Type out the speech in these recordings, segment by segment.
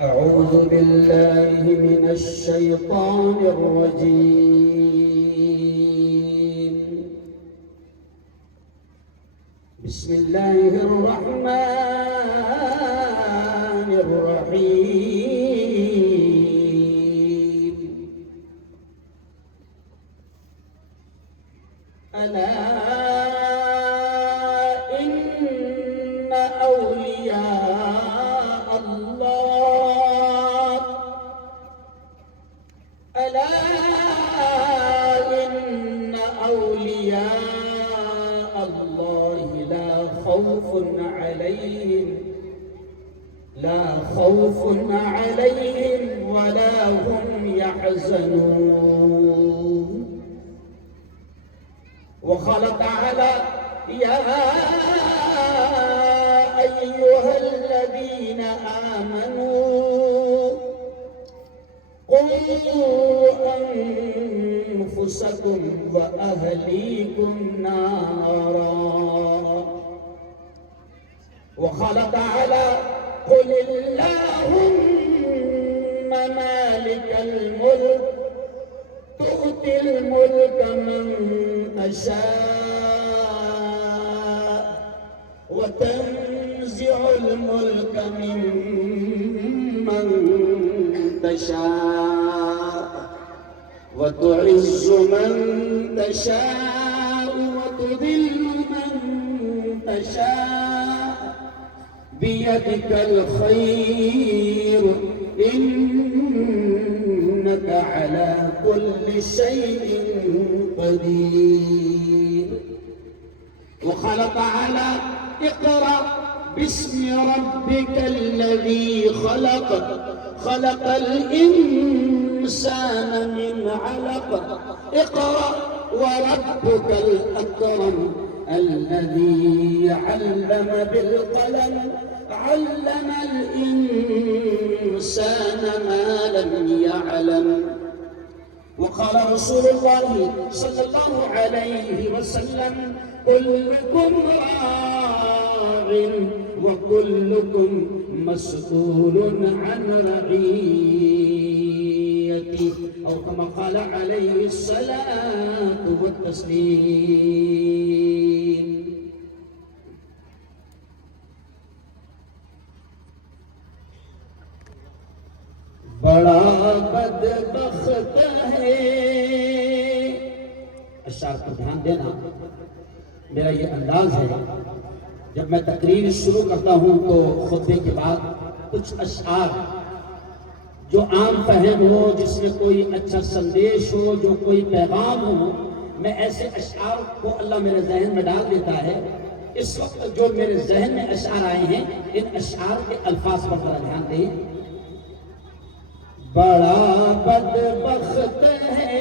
أعوذ بالله من الشيطان الرجيم. بسم الله الرحمن الرحيم. ألا إن أولياء الله ألا إن أولياء الله لا خوف عليهم ولا هم يحزنون. وقال تعالى يا أيها الذين آمنوا قوا أنفسكم وأهليكم نارا. وقال تعالى قل اللهم مالك الملك تؤتي الملك من تشاء وتنزع الملك ممن تشاء وتعز من تشاء وتذل من تشاء بيدك الخير إنك على كل شيء قدير. وقال تعالى اقرأ باسم ربك الذي خلق الإنسان من علق اقرأ وربك الأكرم الذي علم بالقلم علم الإنسان ما لم يعلم. وقال رسول الله صلى الله عليه وسلم كلكم راع وكلكم مسؤول عن رعيته أو كما قال عليه الصلاة والتسليم. بڑا بدبخت ہے. اشعار کو دھیان دینا، میرا یہ انداز ہے جب میں تقریر شروع کرتا ہوں تو خطبے کے بعد کچھ اشعار جو عام فہم ہو، جس میں کوئی اچھا سندیش ہو، جو کوئی پیغام ہو، میں ایسے اشعار کو اللہ میرے ذہن میں ڈال دیتا ہے. اس وقت جو میرے ذہن میں اشعار آئے ہیں ان اشعار کے الفاظ پر ذرا دھیان دیں. بڑا بدبخت ہے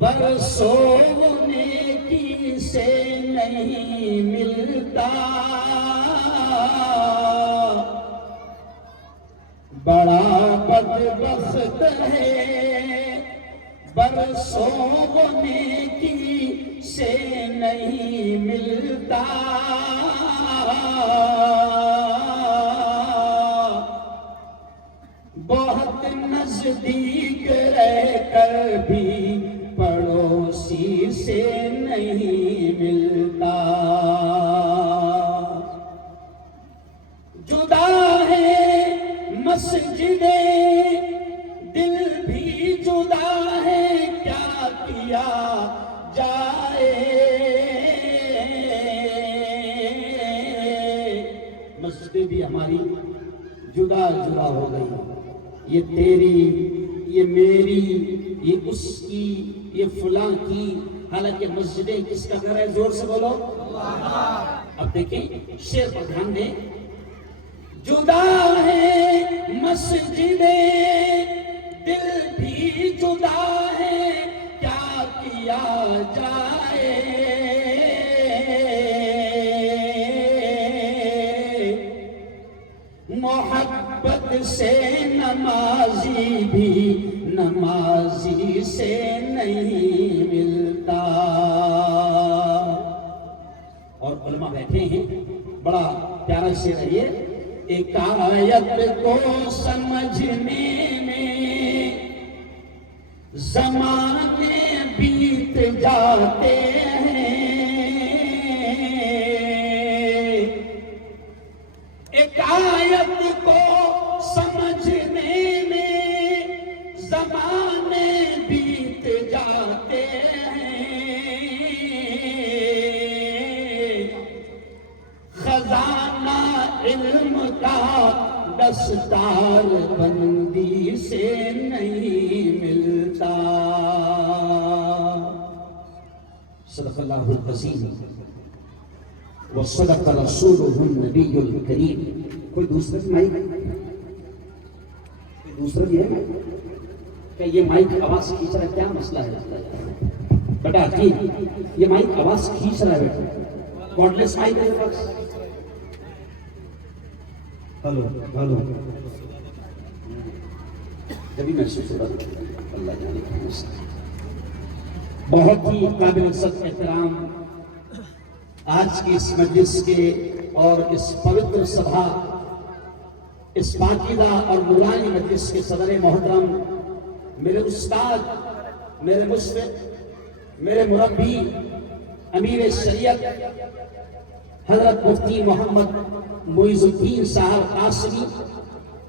برسوں نیکی سے نہیں ملتا. بڑا بدبخت ہے برسوں نیکی سے نہیں ملتا. بہت نزدیک رہ کر بھی پڑوسی سے نہیں ملتا. جدا ہے مسجد دل بھی جدا ہے، کیا کیا جائے. مسجد بھی ہماری جدا جدا ہو گئی. یہ تیری، یہ میری، یہ اس کی، یہ فلاں کی. حالانکہ مسجدیں کس کا گھر ہے؟ زور سے بولو. اب دیکھیں شعر پر دھیان دیں. جدا ہے مسجدیں دل بھی جدا ہے، کیا کیا جائے. محبت سے نمازی بھی نمازی سے نہیں ملتا. اور علماء بیٹھے ہیں، بڑا پیارا شعر ہے یہ. ایک آیت کو سمجھنے میں زمانے بیت جاتے ہیں, ایک آیت کو سمجھنے میں زمانے بیت جاتے ہیں, خزانہ علم کا دستار بندی سے نہیں ملتا. صدق اللہ العظیم وصدق رسولہ النبی الکریم. کوئی دوسرا مائک, کوئی دوسرا بھی ہے کہ یہ مائک آواز کھینچ رہا ہے, کیا مسئلہ ہے بیٹا؟ جی یہ مائک آواز کھینچ رہا ہے بیٹا, کارڈلیس مائک ہے پاس. ہلو ہلو, جبھی محسوس ہو رہا اللہ جانے کا مسئلہ. بہت ہی قابل عزت احترام آج کی اس مجلس کے اور اس پوتر سبھا, اس پاکیزہ اور نورانی مجلس کے صدر محترم, میرے استاد, میرے مشرق, میرے مربی, امیر شریعت حضرت مفتی محمد معیز الدین صاحب قاسمی,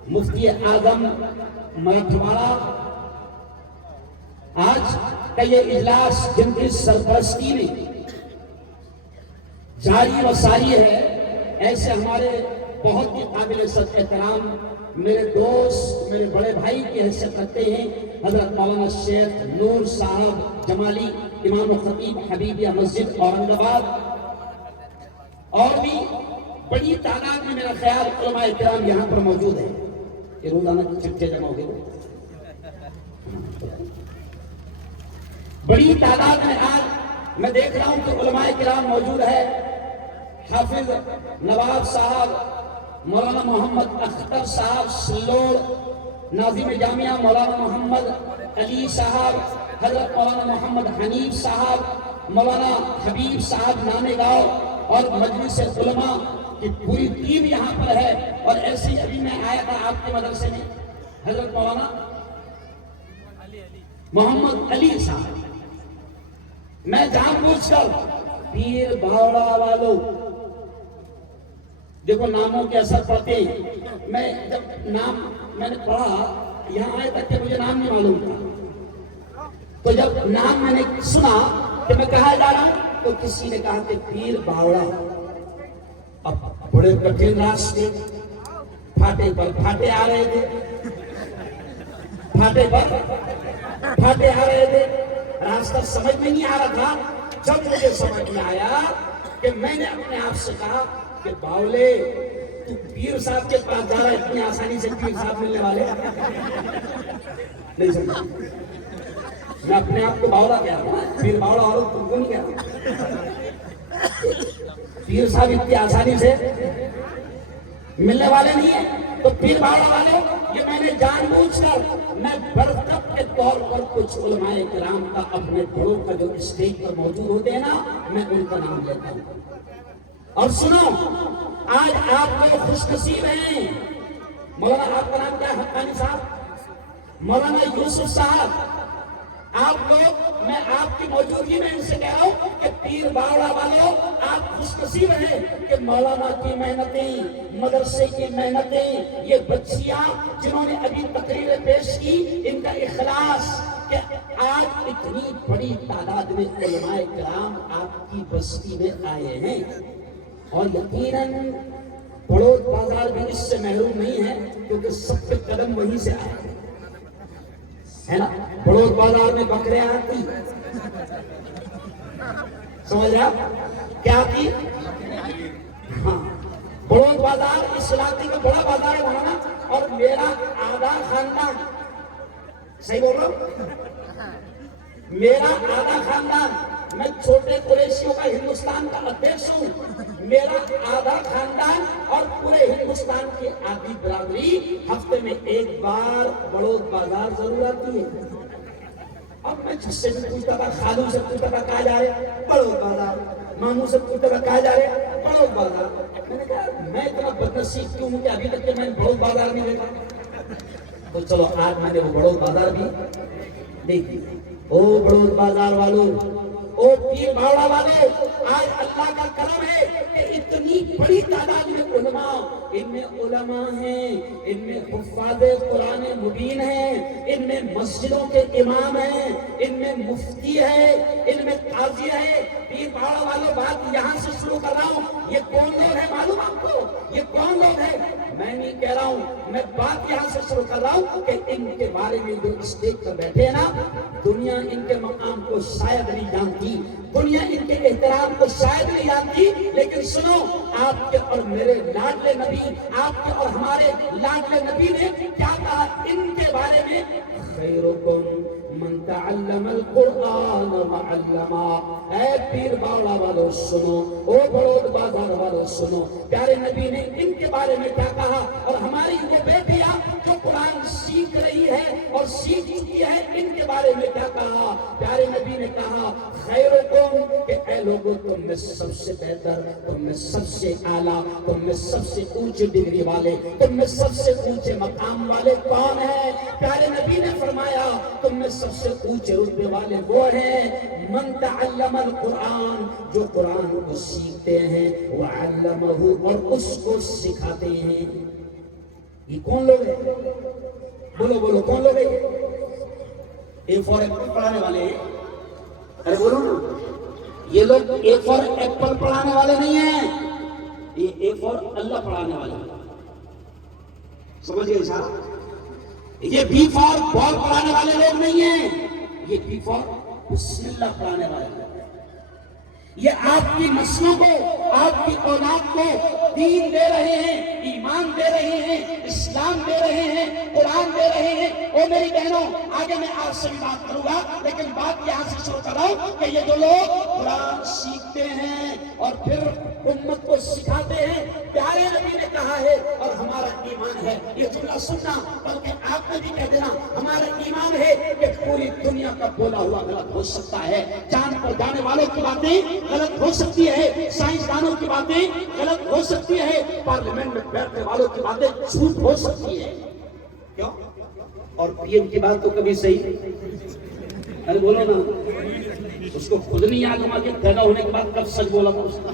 مفتی اعظم مراٹھواڑہ. آج کا یہ اجلاس جن کی سرپرستی میں جاری و ساری ہے, ایسے ہمارے بہت ہی قابل عزت احترام میرے دوست, میرے بڑے بھائی کی حیثیت رکھتے ہیں حضرت مولانا شیخ نور صاحب جمالی, امام و خطیب حبیبیہ مسجد اورنگ آباد, اور بھی بڑی تعداد میں میرا خیال علماء کرام یہاں پر موجود ہے. یہ روزانہ چٹھے جمع ہو گئے, بڑی تعداد میں آج میں دیکھ رہا ہوں کہ علماء کرام موجود ہے. حافظ نواب صاحب, مولانا محمد اختر صاحب سلور, ناظم جامعہ مولانا محمد علی صاحب, حضرت مولانا محمد حنیف صاحب, مولانا حبیب صاحب نانے گاؤں, اور مجلس علماء کی پوری ٹیم یہاں پر ہے. اور ایسے ہی ابھی میں آیا تھا آپ کے مدرسے میں, حضرت مولانا محمد علی صاحب. میں جان بوجھ کر پیر باوڑا والوں, دیکھو ناموں کے اثر پڑتے ہیں. میں جب نام میں نے پڑھا یہاں آئے تک کہ مجھے نام نہیں معلوم تھا, تو جب نام میں نے سنا کہ میں کہاں جا رہا ہوں تو کسی نے کہا کہ پیر باوڑا. اب بڑے کٹھن راستے, پھاٹے پر پھاٹے آ رہے تھے, پھاٹے پر پھاٹے آ رہے تھے, راستہ سمجھ میں نہیں آ رہا تھا. جب مجھے سمجھ میں آیا کہ میں نے اپنے آپ سے کہا کہ باولے تو پیر صاحب کے پاس جا رہا ہے, اتنی آسانی سے پیر صاحب ملنے والے نہیں سمجھا. میں اپنے آپ کو باولا کہہ رہا ہوں, پیر باولا اور تم کو نہیں کہہ رہا. پیر صاحب اتنی آسانی سے ملنے والے نہیں ہیں. تو پیر باولا والے یہ میں نے جان بوجھ کر میں برکت کے طور پر کچھ علماء کرام کا, اپنے بڑوں کا جو اسٹیج پر موجود ہوتے ہیں نا, میں ان کا نام لیتا ہوں. اور سنو, آج آپ لوگ خوش نصیب ہیں. مولانا آپ کا نام کیا ہے؟ حقانی صاحب, مولانا یوسف صاحب. آپ لوگ, میں آپ کی موجودگی میں ان سے کہہ رہا ہوں کہ پیر باوڑا والوں آپ خوش نصیب ہیں کہ مولانا کی محنتیں, مدرسے کی محنتیں, یہ بچیاں جنہوں نے ابھی تقریریں پیش کی, ان کا اخلاص کہ آج اتنی بڑی تعداد میں علماء کرام آپ کی بستی میں آئے ہیں. اور یقیناً بڑوت بازار بھی اس سے محروم نہیں ہے, کیونکہ سب کے قدم وہیں سے آئے ہے نا. بڑوت بازار میں بکریاں آتی, سمجھ رہے آپ کیا آتی؟ ہاں, بڑوت بازار اس علاقے کا بڑا بازار ہے وہاں نا. اور میرا آدھا خاندان, صحیح بول رہا ہوں, میرا آدھا خاندان, میں چھوٹے قریشیوں کا ہندوستان کا ادھیکش ہوں. میرا آدھا خاندان اور پورے ہندوستان کی آدھی برادری ہفتے میں ایک بار بڑوت بازار ضرور آتی ہے. اب میں جس سے بھی پوچھتا تھا, خالو سے پوچھتا تھا کہاں جا رہے, بڑوت بازار. ماموں سے پوچھتا تھا کہاں جا رہے, بڑوت بازار. میں نے کہا میں اتنا بدنصیب کیوں ہوں کہ ابھی تک کہ میں نے بڑوت بازار نہیں دیکھا. تو چلو آج میں نے وہ بڑوت بازار بھی دیکھی. او بڑوت بازار والوں، او پیر بھاوڑا والے، آج اللہ کا کرم ہے کہ اتنی بڑی تعداد میں علماء، ان میں علماء ہیں، ان میں حفاظ قرآن مبین ہیں، ان میں مسجدوں کے امام ہیں، ان میں مفتی ہے، ان میں قاضی ہے. پیر بھاوڑا والوں، بات یہاں سے شروع کر رہا ہوں. یہ کون لوگ ہیں معلوم آپ کو؟ یہ کون لوگ ہیں؟ میں نہیں کہہ رہا ہوں، میں بات یہاں سے شروع کر رہا ہوں کہ ان کے بارے میں جو اسٹیج پر بیٹھے ہیں نا، دنیا ان کے مقام کو شاید نہیں جانتی، دنیا ان کے احترام کو شاید نہیں جانتی. لیکن سنو، آپ کے اور میرے لاڈلے نبی، آپ کے اور ہمارے لاڈلے نبی نے کیا کہا ان کے بارے میں؟ خیرکم من تعلم القرآن وعلما. اے پیر باوڑا والو سنو، او بڑوت بازار والو سنو، پیارے نبی نے ان کے بارے میں کیا کہا. اور ہماری وہ بیٹیاں جو قرآن سیکھ رہی ہے اور سیکھ چکی ہے، ان کے بارے میں کیا کہا. پیارے نبی نے کہا خیرکم، کہ اے لوگوں تم میں سب سے بہتر، تم میں سب سے اعلیٰ، تم میں سب سے اونچی ڈگری والے، تم میں سب سے اونچے مقام والے کون ہیں؟ پیارے نبی نے فرمایا تم میں سب سے اونچے رتبے والے وہ ہیں من تعلم القرآن، جو قرآن کو سیکھتے ہیں، وعلمہ، اور اس کو سکھاتے ہیں. یہ کون لوگ ہیں؟ بولو بولو کون لوگ ہیں؟ اے فار ایپل پڑھانے والے ہیں. ارے بولو نا، یہ لوگ اے فار ایپل پڑھانے والے نہیں ہیں، یہ اے فار اللہ پڑھانے والے ہیں. سمجھ گئے صاحب؟ یہ بی فار بال پڑھانے والے لوگ نہیں ہیں، یہ بی فار بسم اللہ پڑھانے والے لوگ. یہ آپ کی نسلوں کو، آپ کی اولاد کو دین دے رہے ہیں، ایمان دے رہے ہیں، اسلام دے رہے ہیں، قرآن دے رہے ہیں. او میری بہنوں، آگے میں آپ سے بھی بات کروں گا، لیکن بات یہاں سے شروع کر رہا ہوں کہ یہ جو لوگ قرآن سیکھتے ہیں اور پھر امت کو سکھاتے ہیں، پیارے نبی نے کہا ہے اور ہمارا ایمان ہے. یہ جملہ سننا، بلکہ آپ نے بھی کہہ دینا ہمارا ایمان ہے کہ پوری دنیا کا بولا ہوا غلط ہو سکتا ہے. چاند پر جانے والوں کی باتیں غلط ہو سکتی ہے، سائنسدانوں کی باتیں غلط ہو سکتی ہے، پارلیمنٹ میں بیٹھنے والوں کی باتیں جھوٹ ہو سکتی ہے. کیوں؟ اور پی ایم کی بات تو کبھی صحیح. ارے بولو نا، اس کو خود نہیں یاد ہوا کہ پیدا ہونے کے بعد کب سچ بولا تھا اس کا.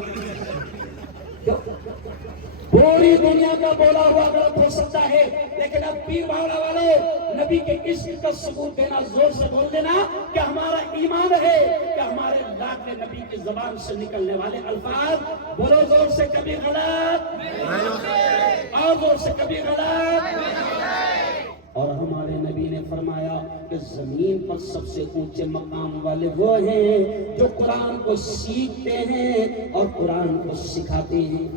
پوری دنیا کا بولا ہوا غلط ہو سکتا ہے، لیکن اب پیر باوڑا والے نبی کے عشق کا ثبوت دینا، زور سے بول دینا کہ ہمارا ایمان ہے کہ ہمارے لاڈلے نبی کی زبان سے نکلنے والے الفاظ، بولو زور سے، کبھی غلط اور زور سے کبھی غلط. اور ہمارے نبی نے فرمایا کہ زمین پر سب سے اونچے مقام والے وہ ہیں جو قرآن کو سیکھتے ہیں اور قرآن کو سکھاتے ہیں.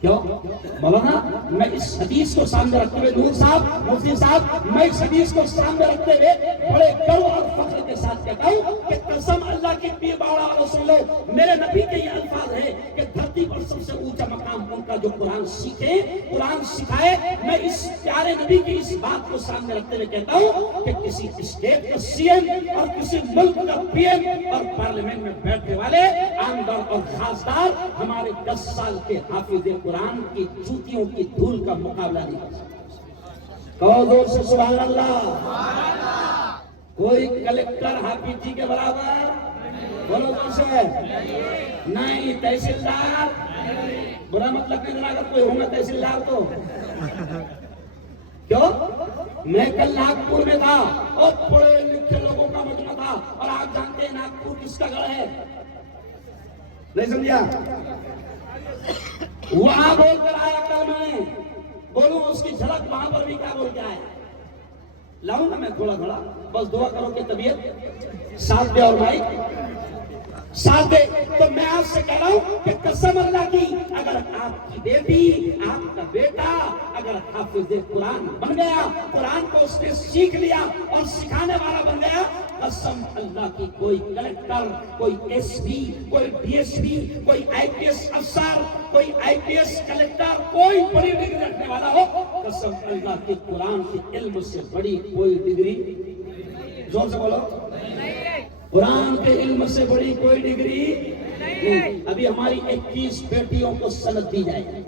کیوں؟ مولانا میں اس حدیث کو سامنے رکھتے ہوئے، نور صاحب، مفتی صاحب، میں اس حدیث کو سامنے رکھتے ہوئے بڑے گرو اور فخر کے ساتھ کہتا ہوں کہ قسم اللہ کی، پیر باوڑا والوں سن لو، میرے نبی کے یہ الفاظ ہیں کہ دھرتی پر سب سے اونچا مقام ان کا جو قرآن سیکھے، قرآن سکھائے. میں اس پیارے نبی کی اس بات کو سامنے رکھتے ہوئے کہتا ہوں کہ کسی اسٹیٹ کا سی ایم اور کسی ملک کا پی ایم اور پارلیمنٹ میں بیٹھنے والے عامدار اور خاصدار ہمارے 10 سال کے حافظ قرآن کی جوتیوں کی دھول کا مقابلہ نہیں کر سکتے. کہو زور سے سبحان اللہ. کوئی کلکٹر حافظ جی کے برابر، بولو زور سے، نہیں. تحصیلدار، برا مت لگنے دینا اگر کوئی ہوگا تحصیلدار تو. کیوں؟ میں کل ناگپور میں تھا اور پڑھے لکھے لوگوں کا مجمع تھا، اور آپ جانتے ہیں ناگپور کس کا گڑھ ہے؟ نہیں سمجھا؟ وہاں بول کر آیا کل میں، بولوں اس کی جھلک وہاں پر بھی کیا بول کے آیا. لاؤں گا میں تھوڑا تھوڑا، بس دعا کرو کہ طبیعت ساتھ دے اور بھائی ساتھ دے. تو میں آپ سے کہہ رہا ہوں کہ قسم اللہ کی، اگر آپ کی بیٹی، آپ کا بیٹا اگر حافظ قرآن بن گیا، قرآن کو اس نے سیکھ لیا اور سکھانے والا بن گیا، قسم اللہ کی، کوئی کلکٹر، کوئی ایس پی، کوئی ڈی ایس پی، کوئی آئی پی ایس افسر، کوئی آئی پی ایس کلکٹر، کوئی بڑی ڈگری رکھنے والا ہو، قسم اللہ کی قرآن کے علم سے بڑی کوئی ڈگری، زور سے بولو، قرآن کے علم سے بڑی کوئی ڈگری نہیں، ابھی ہماری 21 بیٹیوں کو سند دی جائے.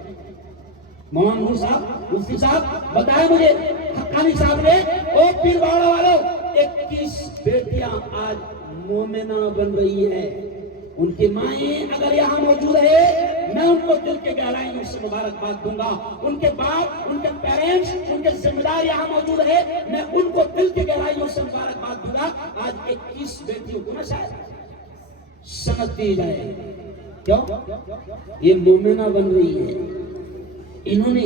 مولانا نور صاحب، مفتی صاحب بتائیں مجھے، حقانی صاحب نے، او پیر باڑہ والوں، 21 بیٹیاں آج مومنہ بن رہی ہے. ان کی مائیں اگر یہاں موجود ہے، میں ان کو دل کے گہرائیوں سے مبارکباد دوں گا. ان کے باپ، ان کے پیرنٹس، ان کے ذمہ دار یہاں موجود ہے، میں ان کو دل کے گہرائیوں سے مبارکباد دوں گا. آج 21 بیٹیوں کو نہ شاید سند دی جائے. کیوں؟ یہ مومنہ بن رہی ہے. انہوں نے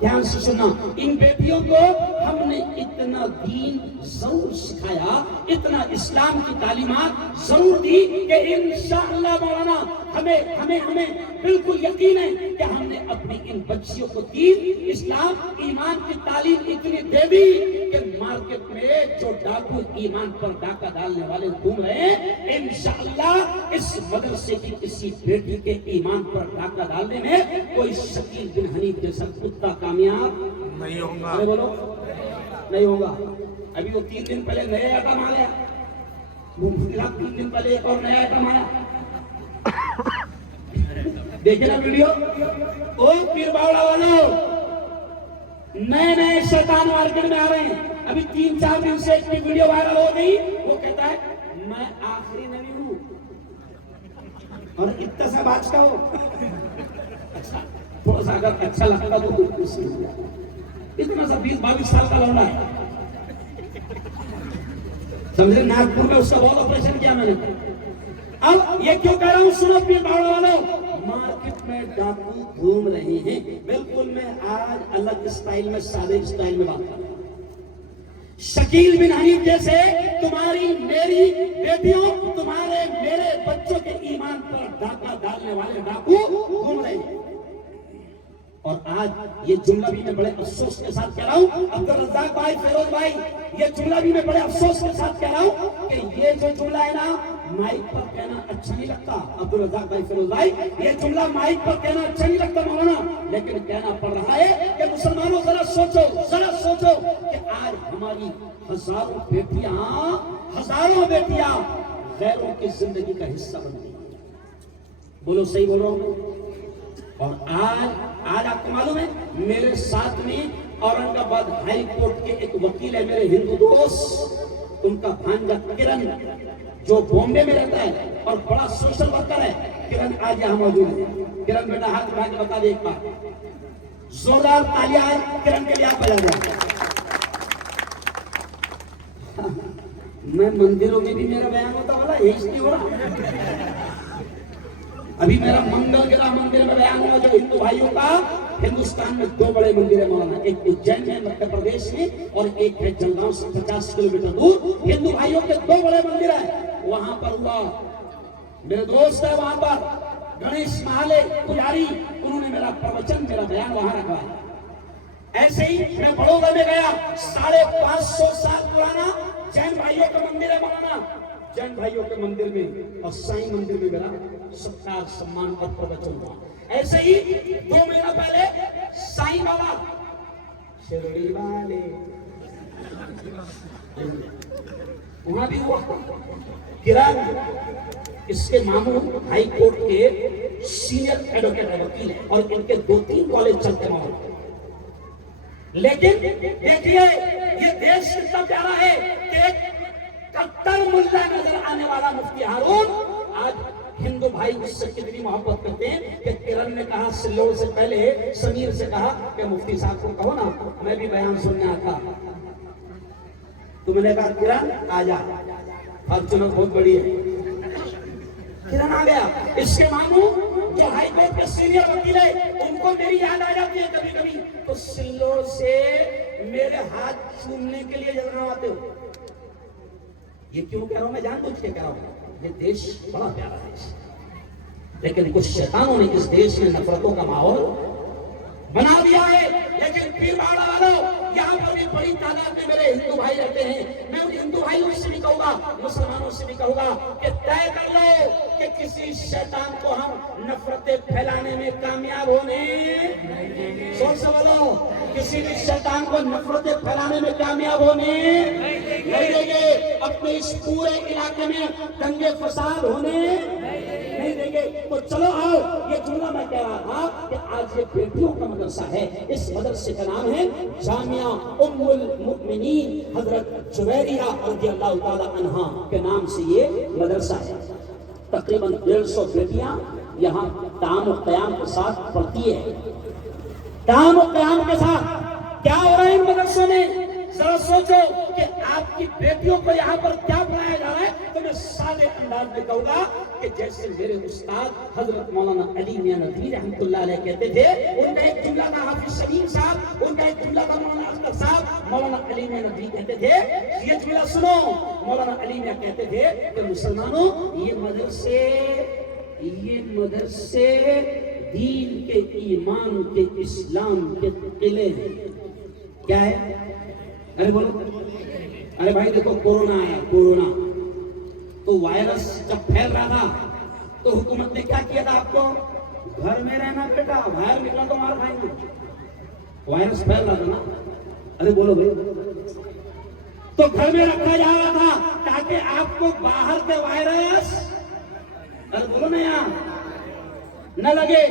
دھیان سے سنا، ان بیٹیوں کو ہم نے اتنا دین ضرور سکھایا، اتنا اسلام کی تعلیمات ضرور دی کہ انشاءاللہ مولانا ہمیں بالکل یقین ہے کہ ہم نے اپنی ان بچیوں کو دین، اسلام، ایمان کی تعلیم اتنی دے دی کہ مارکیٹ میں جو ڈاکو ایمان پر ڈاکہ ڈالنے والے گھوم رہے ہیں، انشاءاللہ اس مدرسے کی کسی بیٹی کے ایمان پر ڈاکہ ڈالنے میں کوئی شکیل بن حنیف جیسا کتا کامیاب نہیں ہوگا. بولو نہیں ہوگا. ابھی وہ 3 دن پہلے نیا آئٹم آیا، 3 دن پہلے ایک اور نیا آئٹم آیا. دیکھیں نا ویڈیو. او پیر باوڑا والوں، نئے شیطان مارکیٹ میں آ رہے ہیں. ابھی 3-4 دن سے ایک ویڈیو وائرل ہو گئی. وہ کہتا ہے میں آخری نبی ہوں اور اتنا سا باز کا ہو. اچھا تھوڑا سا اگر اچھا لگتا تو اتنا سا 20-22 سال کا لوڑا ہے. سمجھے؟ ناگپور میں اس کا بہت آپریشن کیا میں نے. اب یہ کیوں کہہ رہا ہوں؟ سنو پیر باوڑا والوں، مارکیٹ میں ڈاکو گھوم رہے ہیں. بالکل میں آج الگ اسٹائل میں، سادے اسٹائل میں بات کروں. شکیل بن حنیف جیسے تمہاری میری بیٹیوں، تمہارے میرے بچوں کے ایمان پر ڈاکہ ڈالنے والے ڈاکو گھوم رہے ہیں. اور آج یہ جملہ بھی میں بڑے افسوس کے ساتھ کہہ رہا ہوں، عبدالرزاق بھائی، فیروز بھائی، یہ جملہ بھی میں بڑے افسوس کے ساتھ کہہ رہا ہوں کہ یہ جو جملہ ہے نا، مائک پر کہنا اچھا نہیں لگتا. عبدالرزاق بھائی، فیروز بھائی، یہ جملہ مائک پر کہنا اچھا نہیں لگتا مولانا، لیکن کہنا پڑ رہا ہے کہ مسلمانوں ذرا سوچو کہ آج ہماری ہزاروں بیٹیاں غیروں کی زندگی کا حصہ بن گئی. بولو صحیح بول رہا ہوں؟ اور آج آپ کو معلوم ہے میرے ساتھ میں اورنگ آباد ہائی کورٹ کے ایک وکیل ہے، میرے ہندو دوست، ان کا بھانجا کرن جو بامبے میں رہتا ہے اور بڑا سوشل ورکر ہے. کرن آج یہاں موجود ہے. کرن بیٹا ہاتھ اٹھا کے بتا دے ایک بار. زوردار تالیاں ہے کرن کے لیے. آپ بجا دیں. میں مندروں میں بھی میرا بیان ہوتا والا یہی اس لیے ہو رہا. ابھی میرا منگل گرہ مندر میں بیان ہوا جو ہندو بھائیوں کا. ہندوستان میں 2 بڑے مندر ہیں مولانا، ایک اجین میں مدھیہ پردیش میں اور ایک ہے جلگاؤں سے 50 کلومیٹر دور. ہندو بھائیوں کے 2 بڑے مندر ہیں. وہاں پر ہوا، میرے دوست ہے وہاں پر گنیش مہالے پجاری، انہوں نے میرا پروچن، میرا بیان وہاں رکھا ہے. ایسے ہی میں بڑودہ میں گیا، 550 سال پرانا جین بھائیوں کا مندر ہے مولانا. جین بھائیوں کے مندر میں اور سائیں مندر میں میرا ستار سمان اور پروچن ہوا. ایسے ہی 2 مہینہ پہلے سائیں بابا شرڑی والے وہاں بھی ہوا. کرن اس کے ماموں ہائی کورٹ کے سینئر ایڈوکیٹ وکیل ہیں اور ان کے 2-3 کالج چلتے ہیں. لیکن دیکھیے یہ دیش کتنا پیارا ہے کہ ایک کٹر ملا نظر آنے والا مفتی ہارون آج ہندو بھائی اس سے کتنی محبت کرتے ہیں کہ کرن نے کہا سلوڑ سے پہلے سمیر سے کہا کہ مفتی صاحب کو کہو نا میں بھی بیان سننے آتا. تو میں نے کہا کرن آ جا، فارچونر بہت بڑی ہے. کرن آ گیا. اس کے ماموں جو ہائی کورٹ کے سینئر وکیل ہے ان کو میری یاد آ جاتی ہے کبھی کبھی، تو سلوڑ سے میرے ہاتھ چومنے کے لیے ضرور آتے ہو. یہ کیوں کہہ رہا ہوں؟ میں جان بوجھ کے کہہ رہا ہوں. یہ دیش بڑا پیارا دیش ہے، لیکن کچھ شیطانوں نے اس دیش میں نفرتوں کا ماحول بنا دیا ہے. لیکن پیر باڑہ والوں، یہاں پر بھی بڑی تعداد میں میرے ہندو بھائی رہتے ہیں. میں ان ہندو بھائیوں سے بھی کہوں گا، مسلمانوں سے بھی کہوں گا کہ طے کر لو کہ کسی شیطان کو ہم نفرتیں پھیلانے میں کامیاب ہونے سوچ سوالو، کسی بھی شیطان کو نفرتیں پھیلانے میں کامیاب ہونے نہیں دیں گے. اپنے اس پورے علاقے میں دنگے فساد ہونے نہیں دیں گے تو چلو آؤ. یہ جملہ میں کہہ رہا تھا کہ آج یہ بیٹیوں کا مدرسہ ہے. اس مدرسے کا نام ہے جامعہ ام المؤمنین حضرت جویریہ رضی اللہ تعالی عنہا کے نام سے یہ مدرسہ ہے. تقریباً 150 بیٹیاں یہاں قیام و قیام کے ساتھ پڑھتی ہے. قیام و قیام کے ساتھ کیا ہو رہا ہے ان مدرسوں میں؟ ذرا سوچو کہ آپ کی بیٹیوں کو یہاں پر کیا پڑھایا جا رہا ہے. تو میں سادے انداز میں کہوں گا کہ جیسے میرے استاد حضرت مولانا علی میاں ندوی رحمۃ اللہ علیہ کہتے تھے. ان کا ایک جملہ تھا حافظ شمیم صاحب, ان کا ایک جملہ تھا مولانا اختر صاحب. مولانا علی میاں ندوی کہتے تھے, یہ جملہ سنو, مولانا علی میاں کہتے تھے کہ مسلمانوں یہ مدرسے دین کے, ایمان کے, اسلام کے قلعے ہیں. کیا ہے؟ ارے بولو. ارے بھائی دیکھو, کورونا آیا, کورونا تو وائرس جب پھیل رہا تھا تو حکومت نے کیا کیا تھا آپ کو؟ گھر میں رہنا بیٹا, باہر نکلا تو مار کھائیں گے. وائرس پھیل رہا تھا نا. ارے بولو بھائی, تو گھر میں رکھا جا رہا تھا تاکہ آپ کو باہر کے وائرس, ارے بولو نا یار, نہ لگے.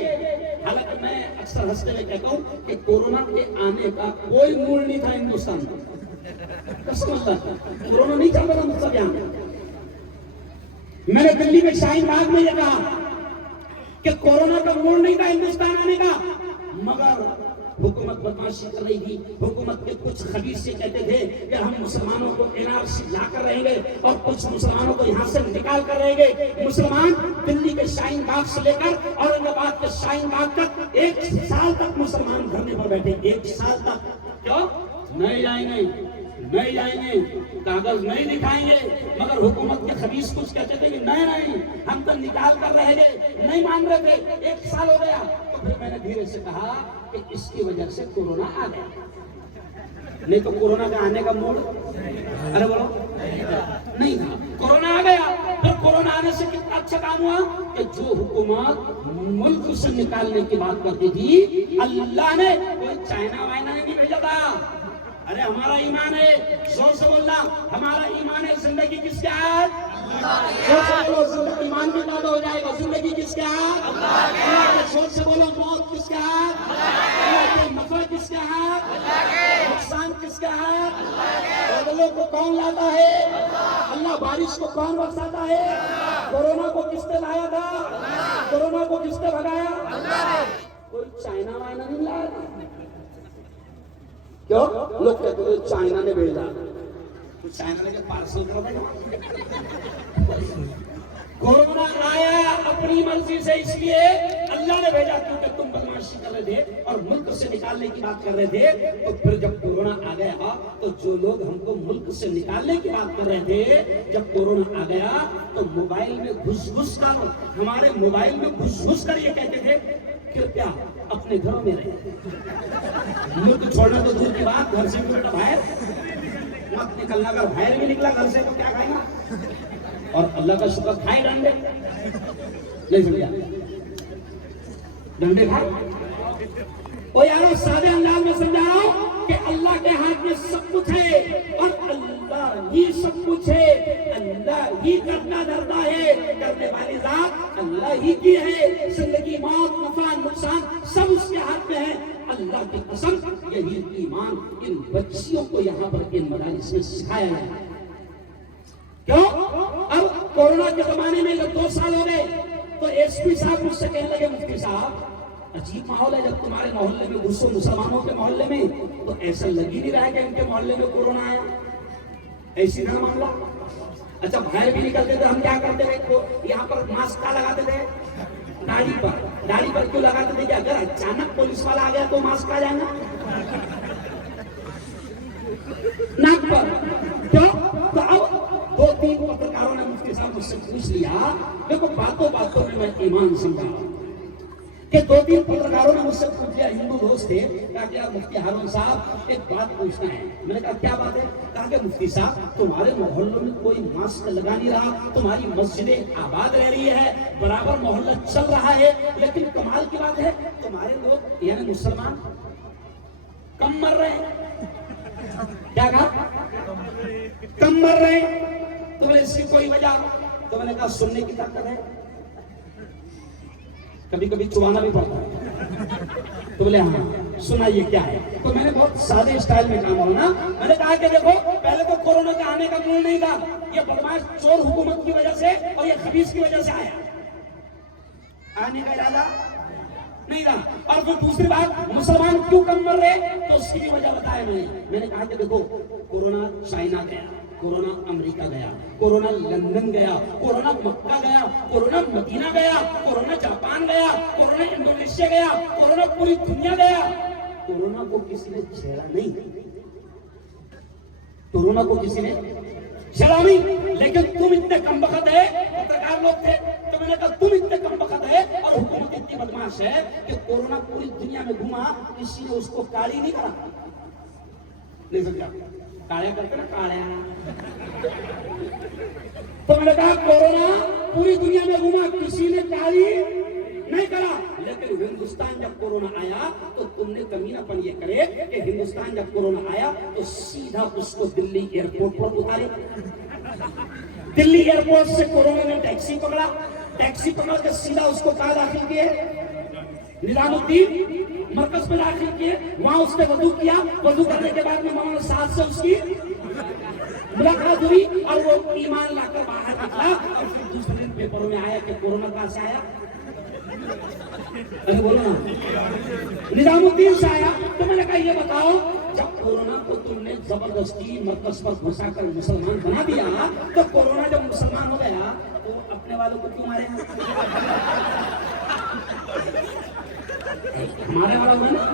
حالانکہ میں اکثر ہنستے ہوئے کہتا ہوں کہ کورونا کے آنے کا کوئی موڈ نہیں تھا ہندوستان میں. قسم اللہ, کورونا نہیں چلتا تھا مطلب یہاں. میں نے دلی میں شاہین باغ میں یہ کہا کہ کورونا کا موڈ نہیں تھا ہندوستان آنے کا, مگر حکومت بدماشی کر رہی تھی. حکومت کے کچھ خبیث سے کہتے تھے کہ ہم مسلمانوں کو NRC لا کر رہیں گے اور کچھ مسلمانوں کو یہاں سے نکال کر رہیں گے. مسلمان دلی کے شاہین باغ سے لے کر اورنگ آباد کے شاہین باغ تک 1 سال تک مسلمان دھرنے پر بیٹھے. 1 سال تک. کیوں نہیں جائیں گے, نہیں جائیں گے, کاغذ نہیں دکھائیں گے. مگر حکومت کے خبیث کچھ کہتے تھے کہ نہیں ہم تو نکال کر رہ گئے, نہیں مان رہے تھے. 1 سال ہو گیا. تو پھر میں نے دھیرے سے کہا کہ اس کی وجہ سے کورونا آ گیا. نہیں تو کورونا کا آنے کا موڈ, ارے بولو, نہیں تھا. کورونا آ گیا. پھر کورونا آنے سے کتنا اچھا کام ہوا کہ جو حکومت ملک سے نکالنے کی بات کرتی تھی, اللہ نے کوئی چائنا وائنا نہیں بھیجا تھا. ارے ہمارا ایمان ہے, زور سے بولنا, ہمارا ایمان ہے. زندگی کس کے ہاتھ؟ زور سے بولو, زندگی ایمان بھی پیدا ہو جائے گا. زندگی کس کے ہاتھ؟ اللہ کے. زور سے بولو, موت کس کے ہاتھ؟ اللہ کے. نفع کس کے ہاتھ؟ اللہ کے. نقصان کس کے ہاتھ؟ اللہ کے. بادلوں کو کون لاتا ہے؟ اللہ. بارش کو کون برساتا ہے؟ کورونا کو کس نے لایا تھا؟ کورونا کو کس نے بھگایا؟ اللہ. کوئی چائنا وائنا نہیں لایا. کیوں؟ لوگ کہتے ہیں چائنا نے بھیجا. تو چائنا نے پارسل کر دیا. کورونا آیا اپنی مرضی سے, اس لیے اللہ نے بھیجا کیونکہ تم بدماشی کر رہے تھے اور ملک سے نکالنے کی بات کر رہے تھے. تو پھر جب کورونا آ گیا تو جو لوگ ہم کو ملک سے نکالنے کی بات کر رہے تھے, جب کورونا آ گیا تو موبائل میں گھس کر, ہمارے موبائل میں گھس کر یہ کہتے تھے کہ کیا اپنے گھروں میں رہے. ملک چھوڑنا تو دور کی بات, گھر سے بھی بیٹا باہر مت نکلنا. اگر باہر بھی نکلا گھر سے تو کیا کھائے گا؟ اور اللہ کا شکر کھائے ڈنڈے. نہیں سمجھا؟ ڈنڈے کھائے. او یارو, سادے انداز میں سمجھا رہا ہوں کہ اللہ کے ہاتھ میں سب کچھ ہے اور اللہ ہی سب کچھ ہے. اللہ ہی کرنا دھرتا ہے, کرنے والی ذات اللہ ہی کی ہے. زندگی, موت, نفع, نقصان سب اس کے ہاتھ میں ہے. اللہ کی قسم, یہی ایمان ان بچیوں کو یہاں پر ان مدارس میں سکھایا ہے. کیوں؟ اب کورونا کے زمانے میں جب 2 سال ہو گئے تو ایس پی صاحب مجھ سے کہنے لگے, مفتی صاحب عجیب ماحول ہے, جب تمہارے محلے میں گھسو مسلمانوں کے محلے میں تو ایسا لگ ہی نہیں رہا ہے کہ ان کے محلے میں کورونا آیا. ایسی نہ معاملہ. اچھا باہر بھی نکلتے تھے, ہم کیا کرتے تھے؟ یہاں پر ماسک کا لگاتے تھے داڑھی پر کیوں لگاتے تھے کہ اگر اچانک پولیس والا آ گیا تو ماسک آ جائے گا ناک پر. کیوں؟ تو اب 2-3 پترکاروں نے مفتی صاحب مجھ سے پوچھ لیا. دیکھو باتوں میں میں ایمان سمجھا کہ 2-3 پترکاروں نے مجھ سے پوچھ لیا, ہندو دوست تھے, کہا کہ مفتی ہارون صاحب ایک بات پوچھنا ہے. میں نے کہا کیا بات ہے؟ کہا کہ مفتی صاحب تمہارے محلوں میں کوئی ماسک لگا نہیں رہا, تمہاری مسجدیں آباد رہ رہی ہے, برابر محلہ چل رہا ہے, لیکن کمال کی بات ہے تمہارے لوگ یعنی مسلمان کم مر رہے ہیں. کیا کہا؟ کم مر رہے ہیں. تو میں اس کی کوئی وجہ, تو میں نے کہا سننے کی طاقت ہے. کبھی کبھی چبانا بھی پڑتا ہے. تو بولے ہاں سنائیے کیا ہے. تو میں نے بہت سادے اسٹائل میں کہا مولانا, میں نے کہا کہ دیکھو پہلے تو کورونا کا آنے کا مول نہیں تھا, یہ بدماش چور حکومت کی وجہ سے اور یہ خبیث کی وجہ سے آیا, آنے کا ارادہ نہیں تھا. اور پھر دوسری بات, مسلمان کیوں کم مر رہے, تو اس کی بھی وجہ بتایا میں نے کہا کہ دیکھو کورونا چائنا گیا, کورونا امریکہ گیا, کورونا لندن گیا, کورونا مکہ گیا, کورونا مدینہ گیا, کورونا جاپان گیا, کورونا انڈونیشیا گیا, کورونا پوری دنیا گیا. کورونا کو کسی نے چھیڑا نہیں, کورونا کو کسی نے چھیڑا نہیں, لیکن تم اتنے کم بخت ہے, پترکار لوگ تھے تو میں نے کہا تم اتنے کم بخت ہے اور حکومت اتنی بدماش ہے کہ کورونا پوری دنیا میں گھوما, کسی نے اس کو کالی نہیں کرا. نہیں سمجھا, کاڑیا کرتے نا کاڑیا. تو میں نے کہا کورونا پوری دنیا میں گھوما, کسی نے کالی نہیں کرا, لیکن ہندوستان جب کورونا آیا تو تم نے کمینہ پن یہ کرے کہ ہندوستان جب کورونا آیا تو سیدھا اس کو دلی ایئرپورٹ پر اتارے. دلی ایئرپورٹ سے کورونا نے ٹیکسی پکڑا, ٹیکسی پکڑ کے سیدھا اس کو کہاں داخل کیے, نظام الدین مرکز میں داخل کیے, وہاں اس نے وضو کیا, وضو کرنے کے بعد میں مولانا صاحب سے اس کی ملاقات ہوئی اور وہ ایمان لا کر باہر نکلا. اور پھر دوسرے دن پیپروں میں آیا کہ کورونا کہاں سے آیا, بولو نا, نظام الدین سے آیا. تو میں نے کہا یہ بتاؤ, جب کورونا کو تم نے زبردستی مرکز پر گھسا کر مسلمان بنا دیا, تو کورونا جب مسلمان ہو گیا تو اپنے والوں کو کیوں مارے, ہمارے والا ہوا نا.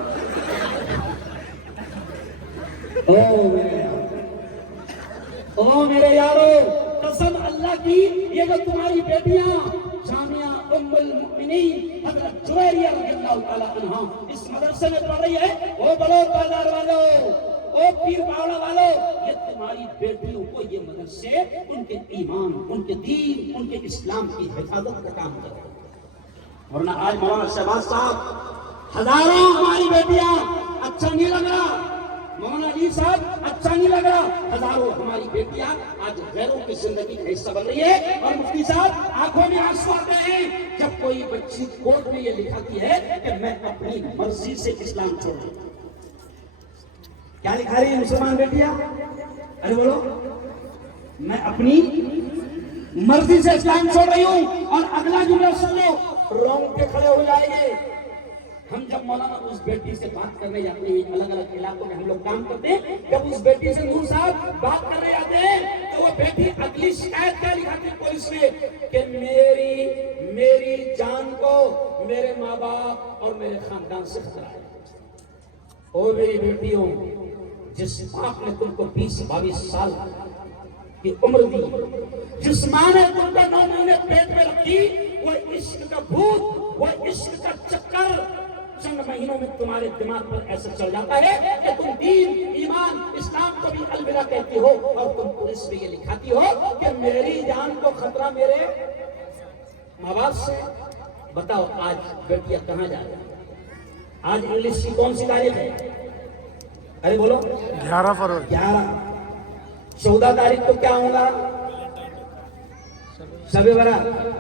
او میرے یارو, قسم اللہ کی, یہ جو تمہاری بیٹیاں جامعہ ام المؤمنین حضرت جویریہ رضی اللہ تعالیٰ عنہ اس مدرسے میں پڑھ رہی ہے, او بلوچ بازار والوں, او پیر باوڑا والوں, یہ تمہاری بیٹیوں کو یہ مدرسے ان کے ایمان, ان کے دین, ان کے اسلام کی حفاظت کا کام کرتے ہیں. ورنہ آج مولانا شہباز صاحب, ہزاروں ہماری بیٹیاں, اچھا نہیں لگ رہا, مولانا علی صاحب اچھا نہیں لگ رہا, ہزاروں ہماری بیٹیاں آج غیروں کی زندگی کا حصہ بن رہی ہے. اور مفتی صاحب آنکھوں میں آنسو آتے ہیں جب کوئی بچی کورٹ میں یہ لکھاتی ہے کہ میں اپنی مرضی سے اسلام چھوڑ رہی ہوں. کیا لکھا رہی ہے مسلمان بیٹیاں, ارے بولو, میں اپنی مرضی سے اسلام چھوڑ رہی ہوں. اور اگلا جملہ سن لو, رونگٹے کھڑے ہو جائیں گے. ہم جب مولانا اس بیٹی سے بات کرنے جاتے ہیں, الگ الگ علاقوں میں ہم لوگ کام کرتے ہیں, جب اس بیٹی سے نور صاحب بات کرنے جاتے ہیں تو وہ بیٹی اگلی شکایت کیا لکھاتی ہے پولیس میں کہ میری جان کو میرے ماں باپ اور میرے خاندان سے خطرہ ہے. او میری بیٹیوں, جس باپ نے تم کو 20-22 سال کی عمر دی, جس ماں نے تم کو 9 مہینے پیٹ میں رکھی, وہ عشق کا بھوت, وہ عشق کا چکر چند مہینوں میں تمہارے دماغ پر ایسا چل جاتا ہے کہ تم دین, ایمان, اسلام کو بھی الوداع کہتی ہو, اور تم پولیس میں یہ لکھاتی ہو کہ میری جان کو خطرہ میرے ماں باپ سے. بتاؤ آج بیٹیاں کہاں جا رہی ہیں؟ آج انگلش کی کون سی تاریخ ہے, ارے بولو, 11 فروری. 14 تاریخ کو کیا ہوگا, شب برات.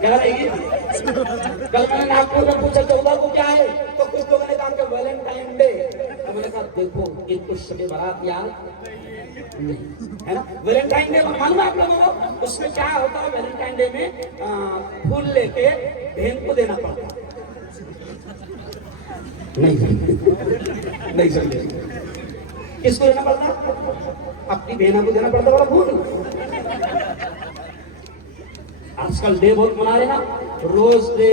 کہہ رہی ہے, کل میں نے ناگپور میں پوچھا 14 کو کیا ہے, تو کچھ لوگوں نے کہا کہ ویلنٹائن ڈے. تو میں نے کہا دیکھو ایک تو شب برات یاد نہیں ہے نا, ویلنٹائن ڈے معلوم ہے آپ لوگوں کو, اس میں کیا ہوتا ہے, ویلنٹائن ڈے میں پھول لے کے بہن کو دینا پڑتا ہے. نہیں سمجھے, کس کو دینا پڑتا, اپنی بہنوں کو دینا پڑتا, بڑا پھول. آج کل ڈے بہت منا رہے نا, rose day,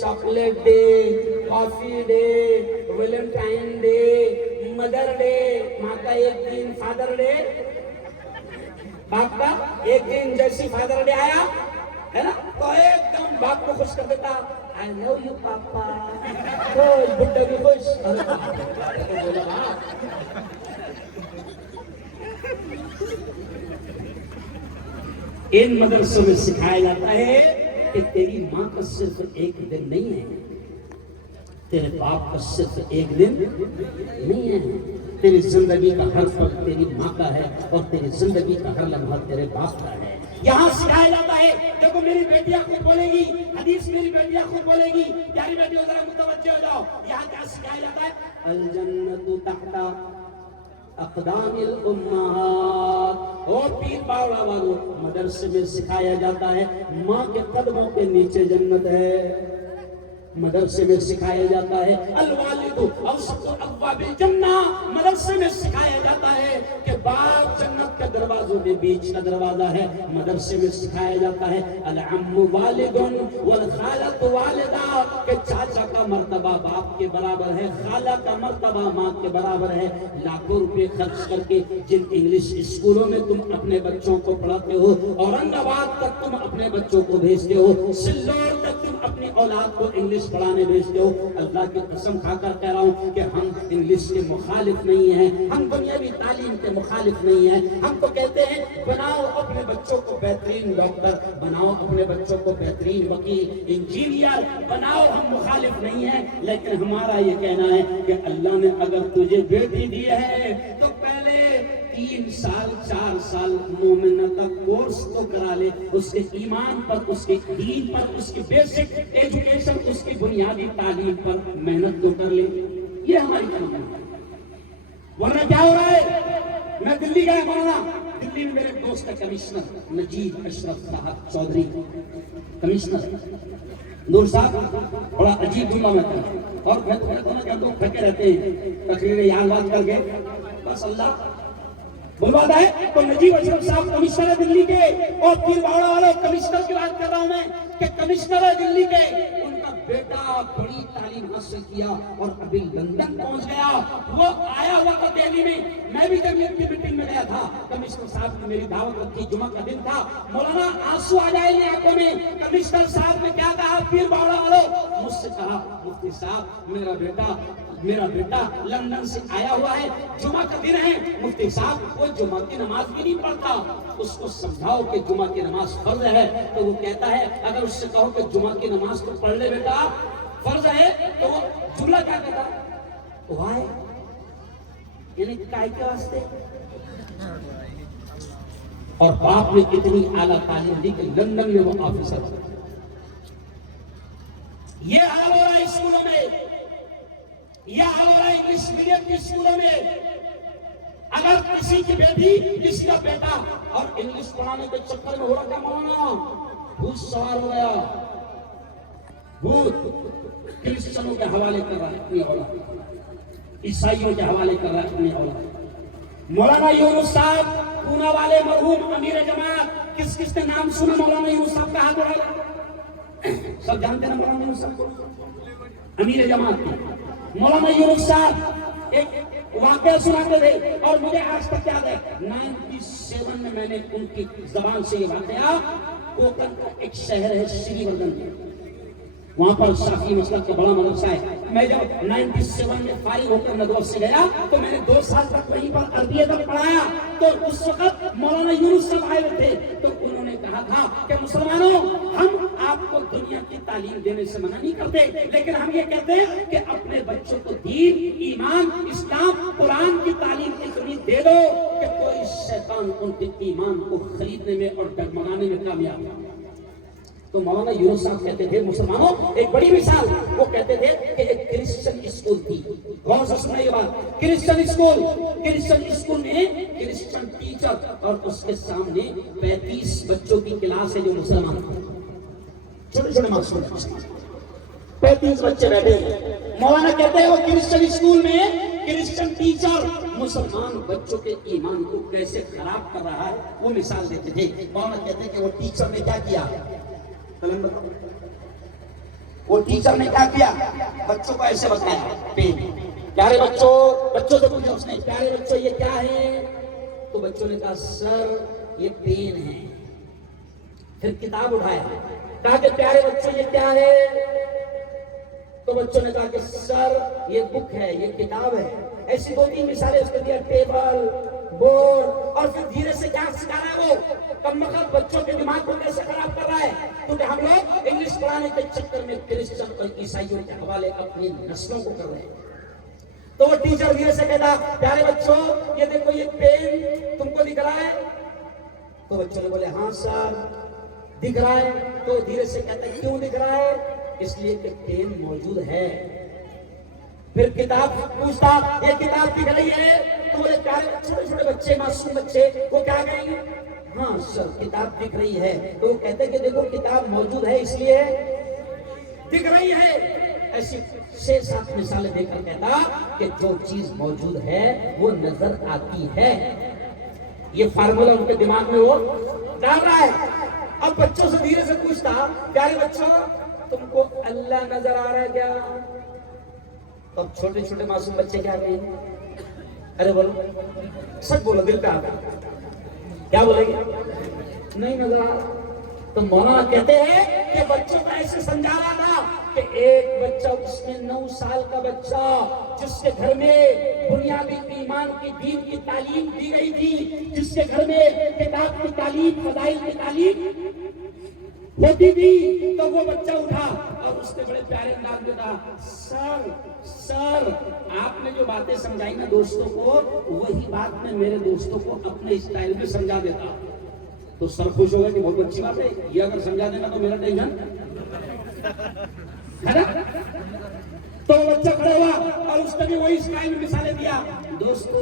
chocolate day, coffee day, Valentine day, mother day, ماں کا ایک دن, فادر ڈے, باپ کا ایک دن. جیسی فادر ڈے آیا ہے نا تو ایک دم باپ کو خوش کر دیتا, I love you پاپا, بڈھا بھی خوش. ان مدرسوں میں سکھایا جاتا ہے کہ تیری ماں کا صرف ایک دن نہیں ہے, تیرے باپ کا صرف ایک دن نہیں ہے, تیری زندگی کا ہر پل تیری ماں کا ہے اور تیری زندگی کا ہر لمحہ تیرے باپ کا ہے. یہاں سکھایا جاتا ہے. دیکھو میری بیٹیاں خود بولے گی, حدیث میری بیٹیاں خود بولے گی. پیاری بیٹیوں ذرا متوجہ ہو جاؤ, یہاں کیا سکھایا جاتا ہے؟ الجنت تحت اقدام الامہات. اور پیر باوڑا والوں, مدرسے میں سکھایا جاتا ہے ماں کے قدموں کے نیچے جنت ہے. مدرسے میں سکھایا جاتا ہے الوالد اوسط ابواب الجنہ. مدرسے میں سکھایا جاتا ہے کہ باپ جنت کے دروازوں میں بیچ کا دروازہ ہے. مدرسے میں سکھایا جاتا ہے العم والد والخالۃ والدہ, کہ چاچا کا مرتبہ باپ کے برابر ہے, خالہ کا مرتبہ ماں کے برابر ہے. لاکھوں روپے خرچ کر کے جن انگلش اسکولوں میں تم اپنے بچوں کو پڑھاتے ہو, اورنگ آباد تک تم اپنے بچوں کو بھیجتے ہو, سلور تک تم اپنی اولاد کو انگلش پڑھانے بھیجتے ہو, اللہ کی قسم کھا کر کہہ رہا ہوں کہ ہم انگلش کے مخالف نہیں ہیں, ہم دنیاوی تعلیم کے مخالف نہیں ہیں. ہم تو کہتے ہیں بناؤ اپنے بچوں کو بہترین ڈاکٹر, بناؤ اپنے بچوں کو بہترین وکیل, انجینئر بناؤ. ہم مخالف نہیں ہیں, لیکن ہمارا یہ کہنا ہے کہ اللہ نے اگر تجھے بیٹی دی ہے تو پہلے 3 سال 4 سال مومنہ کا کورس تو کرا لے, اس کے ایمان پر, اس کے دین پر, اس کی بیسک ایجوکیشن, اس کی بنیادی تعلیم پر محنت تو کر لے. یہ ہماری کام ہے. ورنہ کیا ہو رہا ہے؟ میں دلی گیا مولانا, دلی میں میرے دوست ہے کمشنر نجیب اشرف صاحب چودھری, کمشنر نور صاحب, بڑا عجیب جملہ میں تھا. اور میں تو کہتا ہوں کہ ہم لوگ تھکے رہتے ہیں, تقریر یاد بات کر کے بس اللہ بلواتا ہے. تو نجیب اشرف صاحب کمشنر ہے دلی کے, اور پیر باوڑا والوں کمشنر کی بات کر رہا ہوں میں کہ کمشنر ہے دلی کے, ان کا بیٹا بڑی تعلیم حاصل کیا اور ابھی لندن پہنچ گیا. وہ آیا ہوا تھا دہلی میں, میں بھی جمعیت کی میٹنگ میں گیا تھا. کمشنر صاحب نے میری دعوت رکھی, جمعہ کا دن تھا. مولانا آنسو آ جائے گے آنکھوں میں. کمشنر صاحب نے کیا کہا پیر باوڑا والوں, مجھ سے کہا مفتی صاحب میرا بیٹا لندن سے آیا ہوا ہے, جمعہ کا دن ہے. مفتی صاحب وہ جمعہ کی نماز بھی نہیں پڑھتا, اس کو سمجھاؤ کہ جمعہ کی نماز فرض ہے. تو وہ کہتا ہے اگر اس سے کہو کہ جمعہ کی نماز تو پڑھ لے بیٹا فرض ہے, تو وہ جملہ کیا کہتا ہے؟ وائے, یعنی کائے کے واسطے. اور باپ نے اتنی اعلیٰ تعلیم دی کہ لندن میں وہ آفیسر. یہ حال ہو رہا ہے اسکولوں میں, یہ حال ہو رہا ہے انگلش میڈیم کے اسکولوں میں. اگر کسی کی بیٹی, کسی کا بیٹا اور انگلش پڑھانے کے چکر میں ہو رہا مولانا بھوت سوار ہو گیا, بھوت کرسچنوں کے حوالے کر رہا ہے اپنی اولاد, عیسائیوں کے حوالے کر رہا ہے اپنی اولاد. مولانا یونس صاحب پونا والے مرحوم امیر جماعت, کس نے نام سنا مولانا یونس صاحب کا؟ ہاتھ اٹھائے. سب جانتے ہیں مولانا یونس صاحب کو, امیر جماعت کے مولانا یونس صاحب ایک واقعہ سناتے تھے, اور مجھے آج تک یاد ہے 97 میں میں نے ان کی زبان سے یہ واقعہ, کوکن کا ایک شہر ہے شری وردھن, وہاں پر شافعی مسلک کا بڑا مدرسہ ہے. میں جب 97 میں فارغ ہو کر ندوت سے گیا تو میں نے 2 سال تک وہیں پر عربی ادب پڑھایا. تو اس وقت مولانا یونس صاحب آئے ہوئے تھے, تو انہوں نے کہا تھا کہ مسلمانوں, ہم آپ کو دنیا کی تعلیم دینے سے منع نہیں کرتے, لیکن ہم یہ کہتے ہیں کہ اپنے بچوں کو دین, ایمان, اسلام, قرآن کی تعلیم اتنی دے دو کہ کوئی شیطان ان کے ایمان کو خریدنے میں اور ڈگمگانے میں کامیاب نہ ہو. تو مولانا یونس صاحب کہتے تھے مسلمانوں, ایک بڑی مثال, وہ کہتے تھے کہ ایک کرسچن اسکول تھی. غور سے سنیں یہ بات, کرسچن اسکول میں کرسچن ٹیچر اور اس کے سامنے 35 بچوں کی کلاس ہے جو مسلمان ہیں, چھوٹے چھوٹے معصوم 35 بچے بیٹھے ہیں. مولانا کہتے ہیں وہ کرسچن اسکول میں کرسچن ٹیچر مسلمان بچوں کے ایمان کو کیسے خراب کر رہا ہے وہ مثال دیتے تھے. مولانا کہتے ہیں کہ وہ ٹیچر نے کیا کیا, وہ ٹیچر نے کیا کیا, بچوں کو ایسے بتایا, پیارے بچوں سے پوچھا اس نے, پیارے بچوں یہ کیا ہے؟ تو بچوں نے کہا سر یہ پین ہے. پھر کتاب اٹھایا, کہا کہ پیارے بچوں یہ کیا ہے؟ تو بچوں نے کہا کہ سر یہ بک ہے, یہ کتاب ہے. ایسی 2-3 مثالیں اس کے دیا, ٹیبل, بورڈ, اور پھر دھیرے سے کیا سکھا رہا ہے وہ کمبخت بچوں کے دماغ کو کیسے خراب کر رہا ہے. کیونکہ ہم لوگ انگلش پڑھانے کے چکر میں کرسچن اور عیسائیوں کے حوالے اپنی نسلوں کو کر رہے ہیں. تو وہ ٹیچر دھیرے سے کہتا پیارے بچوں یہ دیکھو یہ پین تم کو دکھ رہا ہے؟ تو بچوں نے بولے ہاں سر دکھ رہا ہے. تو دھیرے سے کہتا ہے کیوں دکھ رہا ہے؟ اس لیے کہ پین موجود ہے. پھر کتاب پوچھتا یہ کتاب دکھ رہی ہے؟ تو بولے پیارے چھوٹے چھوٹے بچے معصوم بچے وہ کیا کہیں گے ہاں سر کتاب دکھ رہی ہے. تو وہ کہتے کہ دیکھو کتاب موجود ہے اس لیے دکھ رہی ہے. ایسی 6-7 مثالیں دے کر کہتا کہ جو چیز موجود ہے وہ نظر آتی ہے. یہ فارمولا ان کے دماغ میں وہ ڈال رہا ہے. اب بچوں سے دھیرے سے پوچھتا پیارے بچوں تم کو اللہ نظر آ رہا ہے کیا؟ اب چھوٹے چھوٹے معصوم بچے کیا کہیں گے؟ ارے بولو سچ بولو دل کا کیا بولیں گے؟ نہیں نظر آ رہا. تو مولانا کہتے ہیں کہ بچوں کو ایسے سمجھا رہا تھا کہ ایک بچہ اس میں 9 سال کا بچہ جس کے گھر میں بنیادی ایمان کی دین کی تعلیم دی گئی تھی، جس کے گھر میں کتاب کی تعلیم فضائل کی تعلیم ہوتی تھی، تو وہ بچہ اٹھا اور اس نے بڑے پیارے انداز میں کہا سر آپ نے جو باتیں سمجھائی نا دوستوں کو وہی بات میں میرے دوستوں کو اپنے اسٹائل میں سمجھا دیتا. تو سر خوش ہو گئے کہ بہت اچھی بات ہے یہ اگر سمجھا دینا تو میرا ٹینشن ہے نا. تو بچہ کھڑا ہوا اور اس نے بھی وہی اسٹائل میں مثالیں دیا. دوستو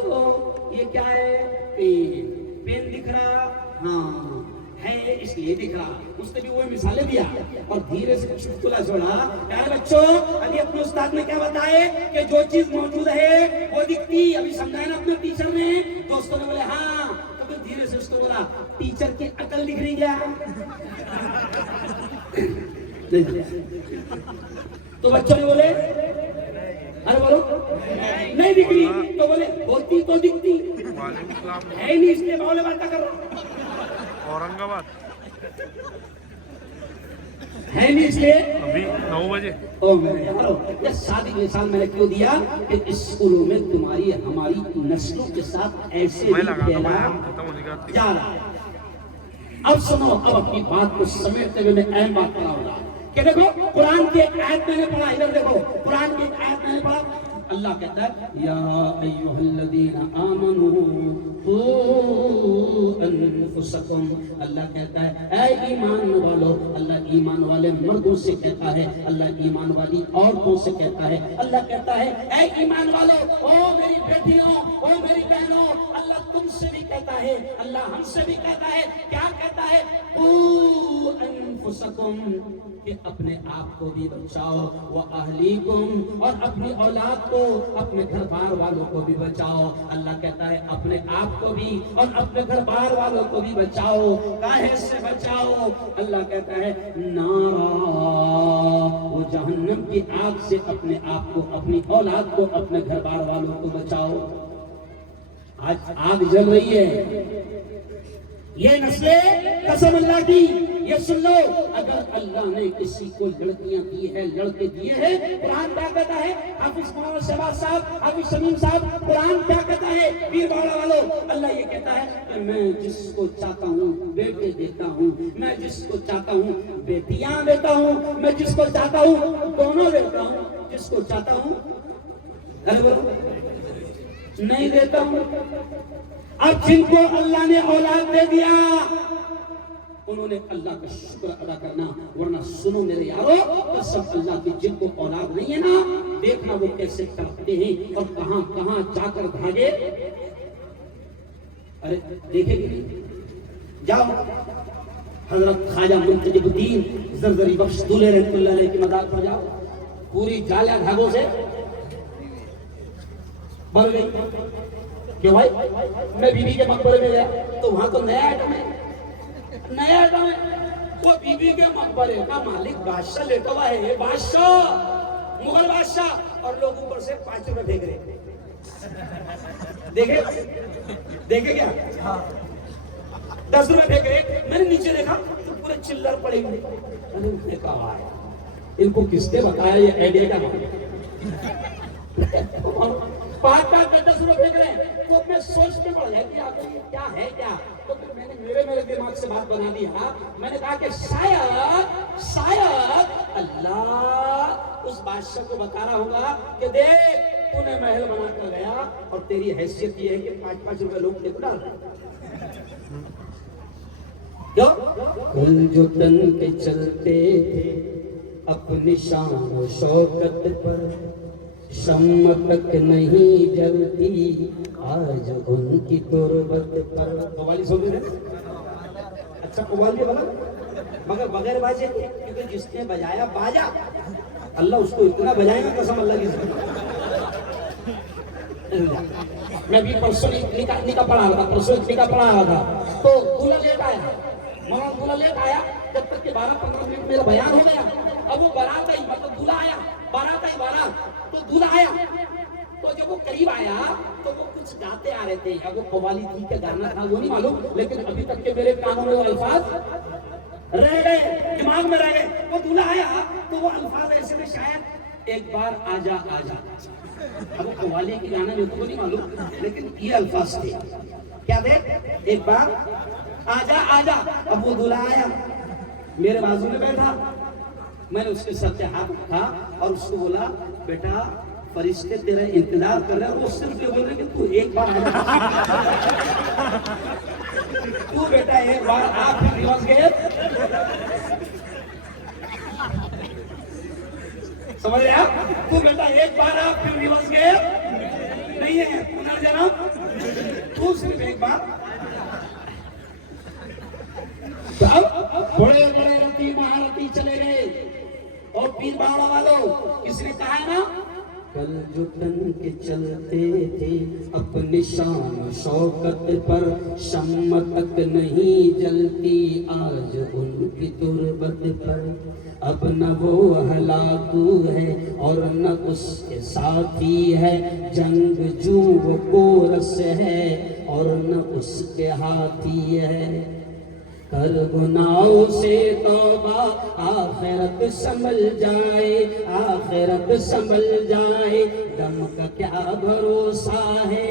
یہ کیا ہے؟ پین دکھ رہا؟ ہاں ہے اس لیے دکھ رہا. اس نے بھی وہی مثالیں دیا اور دھیرے سے چٹکلا چھوڑا پیارے بچوں ابھی اپنے استاد نے کیا بتائے کہ جو چیز موجود ہے وہ دکھتی. ابھی سمجھائے نا اپنے ٹیچر نے. دوستوں نے بولے ہاں. تو پھر دھیرے سے اس کو بولا ٹیچر کی عقل دکھ رہی کیا؟ تو بچوں نے بولے ارے بولو نہیں دکھ رہی. تو بولے ہوتی تو دکھتی ہے نہیں اس لیے بولے باتیں کر رہا اورنگ آباد ہے نہیں اس لیے ابھی 9 بجے. او میرے یارو یہ سادی مثال میں نے کیوں دیا کہ اسکولوں میں تمہاری ہماری نسلوں کے ساتھ ایسے ہی کھیلا جا رہا ہے. اب سنو اب اپنی بات کو سمیٹتے ہوئے میں اہم بات کراؤں گا کہ دیکھو قرآن کی ایک آیت میں نے پڑھا. ادھر دیکھو قرآن کی ایک آیت میں نے پڑھا. اللہ کہتا ہے یا ایھا الذین آمنوا قوا انفسکم. اللہ کہتا ہے اے ایمان والو. اللہ ایمان والے مردوں سے کہتا ہے, اللہ ایمان والی عورتوں سے کہتا ہے. اللہ کہتا ہے اے ایمان والو, او میری بیٹیوں, او میری بہنوں. اللہ تم سے بھی کہتا ہے, اللہ ہم سے بھی کہتا ہے. کیا کہتا ہے؟ قوا انفسکم کہ اپنے آپ کو بھی بچاؤ, واہلیکم اور اپنی اولاد کو, اپنے گھر بار والوں کو بھی بچاؤ. اللہ کہتا ہے اپنے آپ کو بھی اور اپنے گھر بار والوں کو بھی بچاؤ. کاہے سے بچاؤ؟ اللہ کہتا ہے نارا, وہ جہنم کی آگ سے اپنے آپ کو, اپنی اولاد کو, اپنے گھر بار والوں کو بچاؤ. آج آگ جل رہی ہے. یہ نسلیں قسم اللہ کی یہ سن لو, اگر اللہ نے کسی کو لڑکیاں دی ہے, لڑکے دیے ہیں, قرآن کیا کہتا ہے؟ حافظ مولانا شہباز صاحب, حافظ شمیم صاحب, قرآن کیا کہتا ہے؟ پیر باڑہ والوں, اللہ یہ کہتا ہے کہ میں جس کو چاہتا ہوں بیٹے دیتا ہوں, میں جس کو چاہتا ہوں بیٹیاں دیتا ہوں, میں جس کو چاہتا ہوں دونوں دیتا ہوں, جس کو چاہتا ہوں نہیں دیتا ہوں. اب جن کو اللہ نے اولاد دے دیا انہوں نے اللہ کا شکر ادا کرنا, ورنہ سنو میرے یارو قسم اللہ کی, جن کو اولاد نہیں ہے نا دیکھنا وہ کیسے تڑپتے ہیں اور کہاں کہاں جا کر بھاگے. ارے دیکھیں گے جاؤ حضرت خواجہ منتجب الدین زرزری بخش دولے رحمۃ اللہ علیہ کی مزار پر جاؤ, پوری جالیاں دھاگوں سے بھر گئی. کہ بھائی میں بی بی کے مقبرے میں گیا تو وہاں تو نیا آئٹم ہے, نیا آئٹم ہے. وہ بی بی کے مقبرے کا مالک بادشاہ لیٹا ہوا ہے, بادشاہ, مغل بادشاہ, اور لوگ اوپر سے 5 روپے پھینک رہے. دیکھے کیا 10 روپے پھینک رہے. میں نے نیچے دیکھا تو پورے چلر پڑے ہوئے. میں نے کہا ان کو کس نے بتایا یہ آئیڈیا کا پانچ پانچ 10 روپے پھینک رہے ہیں. تو اپنے سوچ میں پڑ جائے کہ آخر یہ کیا ہے کیا. تو پھر میں نے میرے دماغ سے بات بنا دیا. میں نے کہا کہ شاید اللہ اس بادشاہ کو بتا رہا ہوگا کہ دیکھ تو نے محل بنا کر گیا اور تیری حیثیت یہ ہے کہ 5-5 روپے لوگ دیکھ ڈال رہے کل جو تن کے چلتے تھے اپنی شان و شوکت پر، شمع تک نہیں جلتی آج ان کی تربت پر. قوالی سن رہے؟ اچھا قوالی بنا مگر بغیر باجے کے، کیونکہ جس نے بجایا باجا اللہ اس کو اتنا بجائے گا قسم اللہ کی. میں بھی پرسوں نکاح پڑھا رہا تھا تو دولہا لیٹ آیا، مولانا دولہا لیٹ آیا، جب تک کہ 12-15 منٹ میرا بیان ہو گیا. اب وہ بارات آئی، مطلب دولہا آیا، بارات آئی، بارات تو دولہا آیا. تو جب وہ قریب آیا تو وہ کچھ گاتے آ رہے تھے. اب وہ قوالی تھی کہ گانا تھا وہ نہیں معلوم، لیکن ابھی تک کے میرے کانوں میں وہ الفاظ رہ گئے، دماغ میں رہ گئے. وہ دولہا آیا تو وہ الفاظ ایسے میں شاید ایک بار آجا آجا. اب قوالی کی گانا میرے کو نہیں معلوم، لیکن یہ الفاظ تھے. کیا تھے؟ ایک بار آجا آجا. اب وہ دولہا آیا، میرے بازو میں بیٹھا، میں نے اس کے سر پہ ہاتھ رکھا اور اس کو بولا بیٹا فرشتے تیرا انتظار کر رہے ہیں. اور اس سے مجھے بول رہے کہ تو ایک بار تو بیٹا ایک بار آپ ریواز گئے سمجھ رہے آپ؟ تو بیٹا ایک بار آپ پھر ریواز گئے نہیں ہے پنرجنم، تو صرف ایک بار. بڑے بڑے رتی مہارتی چلے گئے اور پیر باڑا والوں کس نے کہا ہے نا کل جو تن کے چلتے تھے اپنی شان و شوکت پر، شمع تک نہیں جلتی آج ان کی تربت پر. اب نہ وہ ہلاکو ہے اور نہ اس کے ساتھی ہے، جنگ جو وہ کورس ہے اور نہ اس کے ہاتھی ہے. کر گناہوں سے توبہ آخرت سنبھل جائے، آخرت سنبھل جائے. دم کا کیا بھروسہ ہے،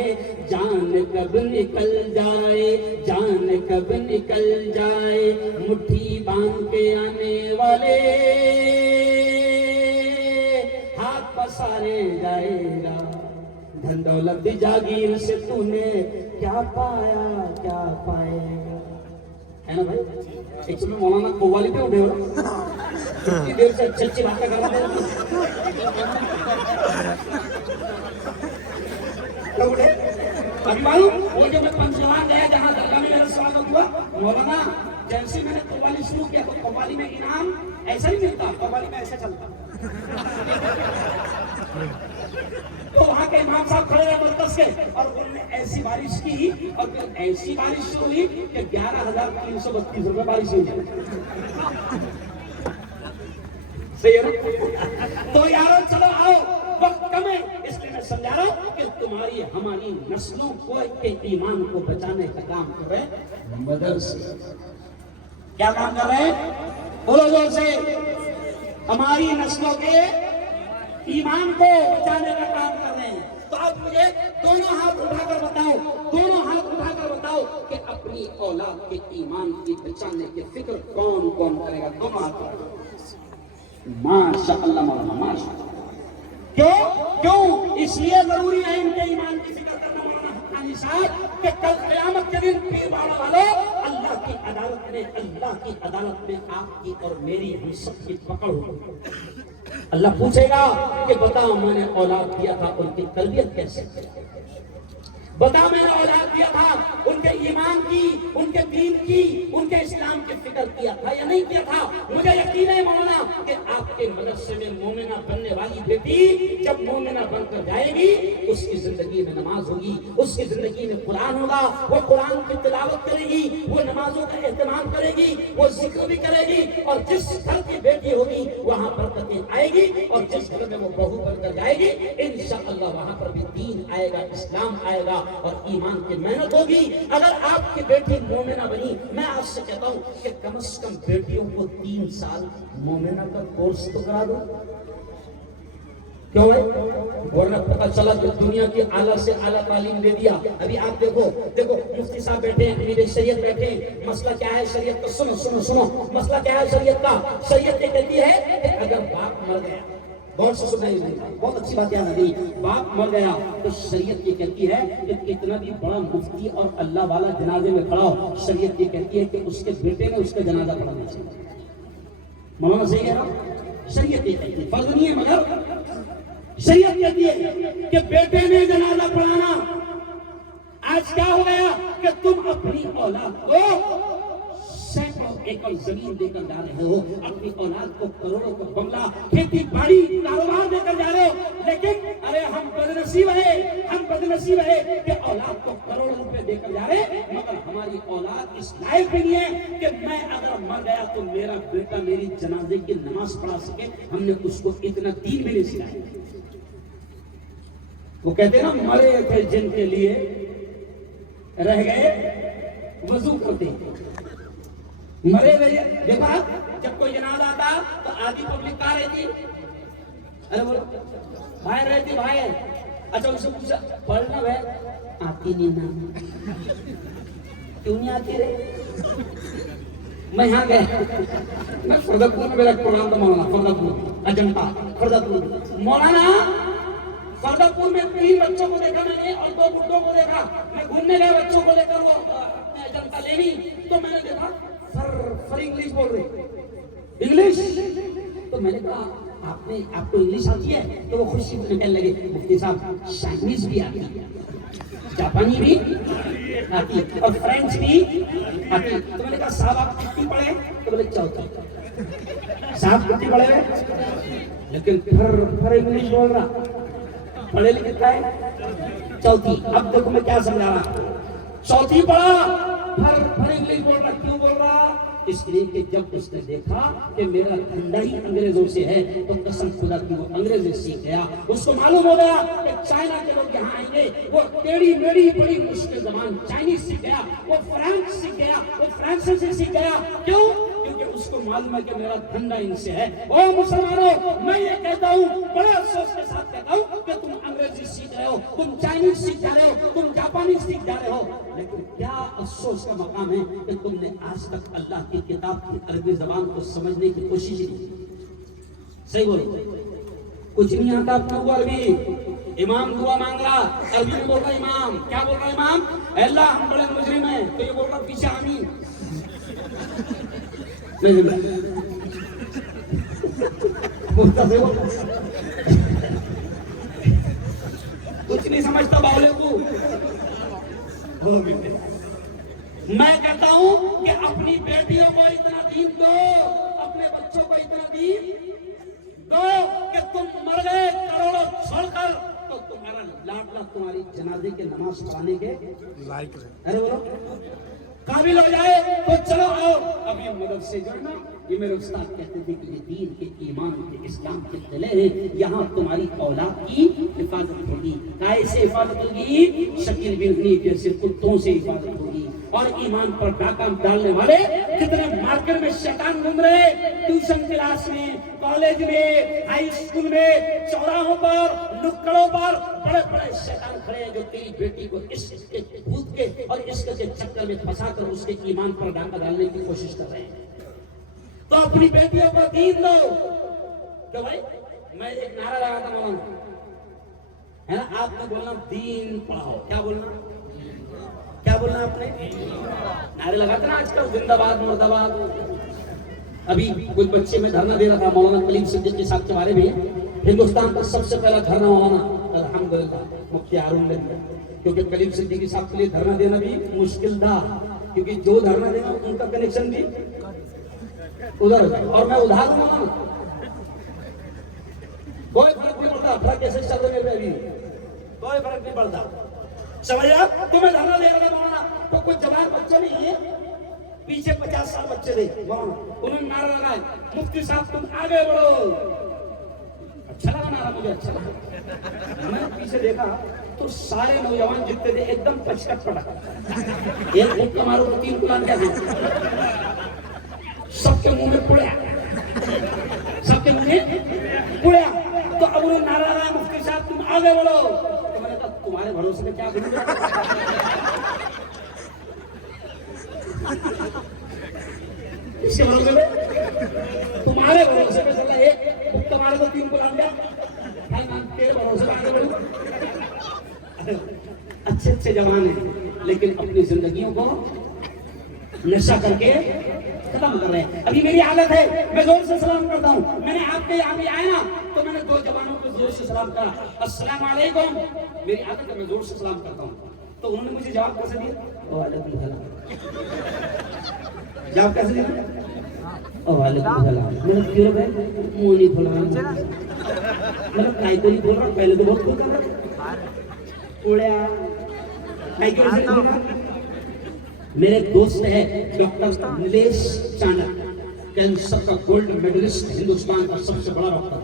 جان کب نکل جائے، جان کب نکل جائے. مٹھی باندھ کے آنے والے ہاتھ پسارے جائے گا. دھن دولت جاگیر سے تو نے کیا پایا کیا پائے گا. ہے نا بھائی؟ ایک سمیں مولانا قوالی پہ اٹھے ہو اتنی دیر سے اچھی اچھی باتیں کر رہے تھے. ابھی معلوم وہ جو میں پنجوان گیا جہاں درگاہ میں میرا سوال ہوا، مولانا جیسے میں نے قوالی شروع کیا تو قوالی میں انعام ایسا ہی ملتا، قوالی میں ایسا چلتا. تو وہاں کے امام صاحب کھڑے رہے مرکز کے اور انہوں نے ایسی بارش کی اور پھر ایسی بارش شروع ہوئی کہ 11,332 روپے بارش ہوئی. صحیح ہے نا؟ تو یارو چلو آؤ، وقت کم ہے اس لیے میں سمجھا رہا ہوں کہ تمہاری ہماری نسلوں کو کے ایمان کو بچانے کا کام کر رہے مدرسے. کیا کام کر رہے ہیں؟ بولو زور سے. ہماری نسلوں کے ایمان کو بچانے کا کام کر رہے ہیں. تو آپ مجھے دونوں ہاتھ اٹھا کر بتاؤ، دونوں ہاتھ اٹھا کر بتاؤ کہ اپنی اولاد کے ایمان کی بچانے کی فکر کون کون کرے گا. دونوں ہاتھ. ماشاء اللہ مولانا ماشاء اللہ. کیوں؟ اس لیے ضروری ہے ان کے ایمان کی فکر کرنا مولانا حقانی صاحب کہ کل قیامت کے دن پیر باڑا والوں اللہ کی عدالت میں آپ کی اور میری ہم سب کی پکڑ ہوگی. اللہ پوچھے گا کہ بتاؤ میں نے اولاد دیا تھا ان کی تربیت کیسے کی، بتا میں نے اولاد دیا تھا ان کے ایمان کی، ان کے دین کی، ان کے اسلام کی فکر کیا تھا یا نہیں کیا تھا. مجھے یقین ہے مولانا کہ آپ کے مدرسے میں مومنہ بننے والی بیٹی جب مومنہ بن کر جائے گی اس کی زندگی میں نماز ہوگی، اس کی زندگی میں قرآن ہوگا، وہ قرآن کی تلاوت کرے گی، وہ نمازوں کا اہتمام کرے گی، وہ ذکر بھی کرے گی. اور جس گھر کی بیٹی ہوگی وہاں برکتیں آئے گی، اور جس گھر میں وہ بہو بن کر جائے گی انشاءاللہ وہاں پر بھی دین آئے گا، اسلام آئے گا اور ایمان کی محنت ہوگی. اگر آپ کی بیٹی مومنہ بنی، میں آپ سے کہتا ہوں کہ کم از کم بیٹیوں کو 3 سال مومنہ کا کورس تو کرا دو. کیوں ہے؟ ورنہ پتہ چلا کہ دنیا کی اعلیٰ سے اعلیٰ تعلیم دے دیا. ابھی آپ دیکھو مفتی صاحب بیٹھے ہیں، امیر شریعت بیٹھے ہیں. مسئلہ کیا ہے شریعت کا؟ سنو مسئلہ کیا ہے شریعت کا؟ شریعت یہ کہتی ہے کہ اگر باپ مر گیا بہت سے سنائی بہت اچھی بات یاد آ گئی. باپ مر گیا تو شریعت یہ کہتی ہے کہ کتنا بھی بڑا مفتی اور اللہ والا جنازے میں کھڑا ہو, شریعت یہ کہتی ہے کہ اس کے بیٹے نے اس کا جنازہ پڑھانا چاہیے. مولانا صحیح کہہ رہا ہوں؟ شریعت یہ کہتی ہے, فرض نہیں ہے مگر شریعت کہتی ہے کہ بیٹے نے جنازہ پڑھانا. آج کیا ہو گیا کہ تم اپنی اولاد کو سینکڑوں ایکڑ زمین دے کر جا رہے ہو, اپنی اولاد کو کروڑوں کا بنگلہ, کھیتی باڑی, کاروبار دے کر جا رہے ہو, لیکن ارے ہم بدنصیب ہے کہ اولاد کو کروڑوں روپے دے کر جا رہے, مگر ہماری اولاد اس لائق بھی نہیں ہے کہ میں اگر مر گیا تو میرا بیٹا میری جنازے کی نماز پڑھا سکے. ہم نے اس کو اتنا دین بھی نہیں سکھایا. وہ کہتے ہیں نا مرے تھے جن کے لیے رہ گئے وضو کرتے. مرے ہوئے دیکھا جب کوئی جنازہ آتا تو آدھی پبلک کہاں رہتی, ارے بولو بھائی رہتی بھائی. اچھا ان سے پوچھا پڑھنا ہے, آتی نہیں نا, کیوں نہیں آتی رہے. میں یہاں گیا, میں فردپور میں میرا پروگرام تھا مولانا, فردپور اجنتا فردپور. مولانا فردپور میں 3 بچوں کو دیکھا میں نے اور 2 بڈھوں کو دیکھا. میں گھومنے گیا بچوں کو لے کر وہ اجنتا لینی, تو میں نے دیکھا فر انگلش بول رہے, انگلش. تو میں نے کہا آپ کو انگلش آتی ہے؟ تو وہ خوشی سے کہنے لگے مفتی صاحب چائنیز بھی آتی ہے, جاپانی بھی آتی ہے اور فرینچ بھی آتی ہے. تو میں نے کہا صاحب آپ کتنی پڑھے؟ تو بولے 4. صاحب کتنی پڑھے ہوئے؟ لیکن پھر انگلش بول رہا, پڑھے لکھے کا ہے 4. اب دیکھو میں کیا سمجھا رہا, 4 پڑھا پھر انگلش بول رہا. کیوں بول رہا؟ اس لیے کہ جب اس نے دیکھا کہ میرا دھندا ہی انگریزوں سے ہے تو قسم خدا کی وہ انگریزی سیکھ گیا. اس کو معلوم ہو گیا کہ چائنا کے لوگ یہاں آئیں گے, وہ ٹیڑھی میڑھی بڑی مشکل زبان چائنیز سیکھ گیا, وہ فرانس سیکھ گیا, وہ فرانسیسی سیکھ گیا. کیوں؟ کیونکہ اس کو معلوم ہے کہ میرا دھندا ان سے ہے. او مسلمانوں, میں یہ کہتا ہوں, بڑے افسوس کے ساتھ کہتا ہوں کہ تم انگریزی سیکھ رہے ہو, تم چائنیز سیکھ جا رہے ہو, تم جاپانی سیکھ جا رہے ہو, لیکن کیا افسوس کا مقام ہے کہ تم نے آج تک اللہ کی کتاب کی عربی زبان کو سمجھنے کی کوشش ہی نہیں. صحیح بولو, کچھ نہیں آتا آپ کو عربی. امام دعا مانگ رہا, عربی میں بول رہا امام, کیا بول رہا امام؟ اے اللہ ہم بڑے مجرم ہیں, تو یہ بول رہا پیچھے آمین. کچھ نہیں سمجھتا باولے کو. میں کہتا ہوں کہ اپنی بیٹیوں کو اتنا دین دو, اپنے بچوں کو اتنا دین دو کہ تم مر گئے کروڑوں چھوڑ کر تو تمہارا لاڈلا تمہاری جنازے کے نماز پڑھانے کے لائق رہے. ارے بولو قابل ہو جائے تو چلو آؤ. اب یہ مدد سے جڑنا, یہ میرے استاد کہتے تھے کہ یہ دین کے, ایمان کے, اسلام کے قلعے ہیں, یہاں تمہاری اولاد کی حفاظت ہوگی. کیسے حفاظت ہوگی؟ شکیل بن جیسے کتوں سے حفاظت ہوگی. اور ایمان پر ڈاکہ ڈالنے والے کتنے مارکیٹ میں شیطان گھوم رہے, ٹیوشن کلاس میں, کالج میں, ہائی اسکول میں, چوراہوں پر, نکڑوں پر بڑے بڑے شیطان کھڑے ہیں جو تیری بیٹی کو عشق کے بھوت کے اور عشق کے چکر میں پھنسا کر اس کے ایمان پر ڈاکہ ڈالنے کی کوشش کر رہے ہیں. تو اپنی بیٹیوں کو دین دو. تو بھائی میں ایک نعرہ لگا تھا مولانا, ہے نا, آپ نے بولنا دین پڑھاؤ. کیا بولنا, کیا بولنا آپ نے؟ نعرے لگاتے نا آج کل, زندہ باد مرد آباد. ابھی کچھ بچے میں دھرنا دے رہا تھا مولانا کلیم صدیقی صاحب کے بارے میں. ہندوستان کا سب سے پہلا دھرنا مولانا الحمدللہ مفتی ہارون نے دیا, کیونکہ کلیم صدیقی صاحب کے لیے دھرنا دینا بھی مشکل تھا, کیونکہ جو دھرنا دینا ان کا کنیکشن بھی ادھر, اور میں ادھار ہوں, کوئی فرق نہیں پڑتا. فرق کیسے چل رہے میرے ابھی, کوئی فرق نہیں پڑتا. سمجھا؟ تمہیں دھرنا دے رہا مولانا تو کوئی جوان بچے نہیں ہے, پیچھے 50 سال بچے تھے مولانا, انہوں نے نعرہ لگایا مفتی صاحب تم آگے بڑھو. اچھا لگا نعرہ, مجھے اچھا لگا. میں پیچھے دیکھا تو سارے نوجوان جتنے تھے ایک دم پچکٹ پڑا, ایک کماروں کو 3 قرآن کیا تھا, سب کے منہ میں پڑیا, سب کے منہ میں پڑیا. تو اب انہوں نے نعرہ لگایا مفتی صاحب تم آگے بڑھو. تو میں نے کہا تمہارے بھروسے میں کیا کروں گا, اس کے بھروسے میں, تمہارے بھروسے میں چلا ایک تمہارا والے کو 3 بلا لیا، تیرے بھروسے آگے بڑھو۔ اچھے اچھے جوان ہیں لیکن اپنی زندگیوں کو نشہ کر کے ختم کر رہے ہیں۔ ابھی میری حالت ہے میں زور سے سلام کرتا ہوں، میں نے آپ کے یہاں بھی آیا نا تو میں نے 2 جوانوں کو زور سے سلام کرا، السلام علیکم، میری عادت ہے میں زور سے سلام کرتا ہوں، تو انہوں نے مجھے جواب کیسے دیا؟ وعلیکم السلام۔ جواب کیسے دیا؟ وعلیکم السلام۔ میں نے کیوں بھائی منہ نہیں کھول رہا، مطلب کائی کو نہیں کھول رہا، پہلے تو بہت کھول رہا اڑیا کائی کو نہیں کھول رہا۔ میرے دوست ہے ڈاکٹر نیلیش چانک، کینسر کا گولڈ میڈلسٹ، ہندوستان کا سب سے بڑا ڈاکٹر۔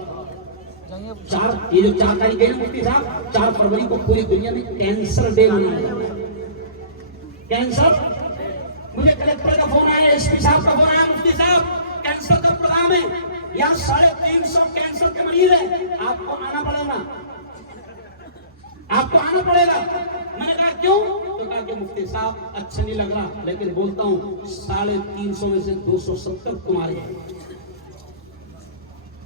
یہ جو 4 تاریخ ہے مفتی صاحب، 4 فروری کو پوری دنیا میں کینسر ڈے منایا جاتا ہے۔ کینسر، مجھے کلکٹر کا فون آیا، ایس پی صاحب کا فون آیا، مفتی صاحب کینسر کا پروگرام ہے، یہاں 350 کینسر کے مریض ہیں، آپ کو آنا پڑے گا، آپ کو آنا پڑے گا۔ میں نے کہا کیوں؟ تو کہا کہ مفتی صاحب اچھا نہیں لگ رہا لیکن بولتا ہوں 350 میں سے 270 تمہارے ہیں۔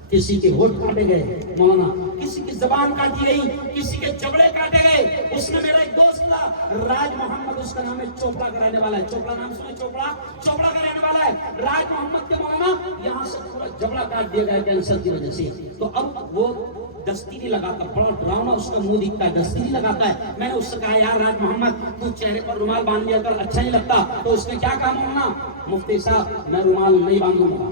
کسی کے ہوٹ کاٹے گئے مولانا، کسی کی زبان کاٹی گئی، کسی کے جبڑے کاٹے گئے۔ اس میں میرا ایک دوست تھا راج محمد، اس کا نام ہے، چوپڑا کا رہنے والا ہے، چوپڑا نام سنے؟ چوپڑا کا رہنے والا ہے راج محمد کے مولانا، یہاں سے پورا جبڑا کاٹ دیا گیا کینسر کی وجہ سے۔ تو اب وہ دستی نہیں لگاتا، بڑا ڈراؤنا اس کا منہ دکھتا ہے، دستی نہیں لگاتا ہے۔ میں نے اس سے کہا یار راج محمد تو چہرے پر رومال باندھ لیا کر، اچھا نہیں لگتا۔ تو اس نے کیا کہا مولانا، مفتی صاحب میں رومال نہیں باندھوں گا،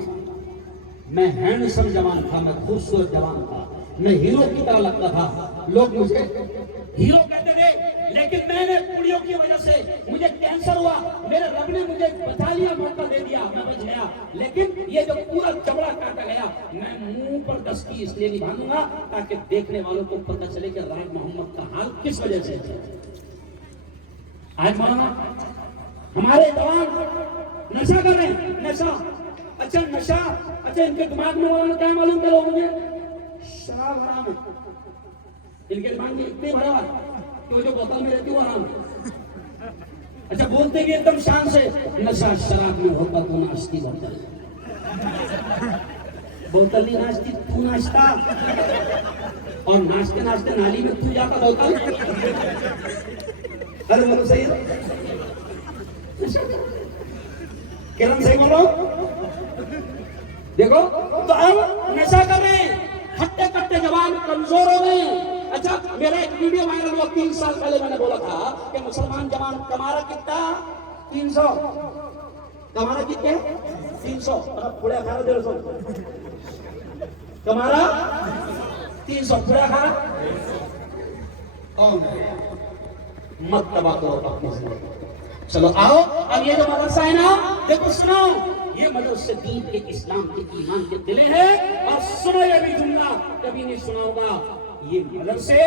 میں ہینڈسم جوان تھا، میں خوبصورت جوان تھا، میں ہیرو کی طرح لگتا تھا، لوگ مجھے ہیرو کہتے تھے، لیکن میں نے پوڑیوں کی وجہ سے مجھے کینسر ہوا، میرے رب نے مجھے بچا لیا، موقع دے دیا، میں بچ گیا، لیکن یہ جو پورا جبڑا کاٹا گیا، میں منہ پر دستی اس لیے نہیں باندھوں گا تاکہ دیکھنے والوں کو پتہ چلے کہ راج محمد کا حال کس وجہ سے ہے۔ آج مولانا ہمارے جوان نشہ کر رہے ہیں، نشہ، اچھا نشہ، اچھا ان کے دماغ میں مولانا کیا معلوم کرو مجھے؟ شراب حرام ہے، ان کے دماغ میں اتنے بھرا کہ وہ جو بوتل میں رہتی وہ حرام ہے۔ اچھا بولتے کہ ایک دم شان سے، نشہ شراب میں ہوتا تو ناشتی بوتل، بوتل نہیں ناشتی، تو ناشتا، اور ناشتے ناشتے نالی میں تو جاتا بوتل۔ ارے بولو صحیح ہے، کرم صحیح بولو، دیکھو تو اب نشہ کر رہے ہیں، ہٹے کٹے جوان کمزور ہو گئے ہیں۔ اچھا میرا ایک ویڈیو وائرل ہوا 3 سال پہلے، میں نے بولا تھا کہ مسلمان جوان کمارا کتنا 300، کمارا کتنے 300، پورے 1,500 کمارا 300 پورے 18۔ مت تباہ کرو اپنی زندگی۔ چلو آؤ اب یہ جو مدرسہ ہے نا، دیکھو سنو، یہ مدرسے دین کے، اسلام کے، ایمان کے قلعے ہیں، اور سنو یہ بھی جملہ کبھی نہیں سنا ہوگا، یہ مدرسے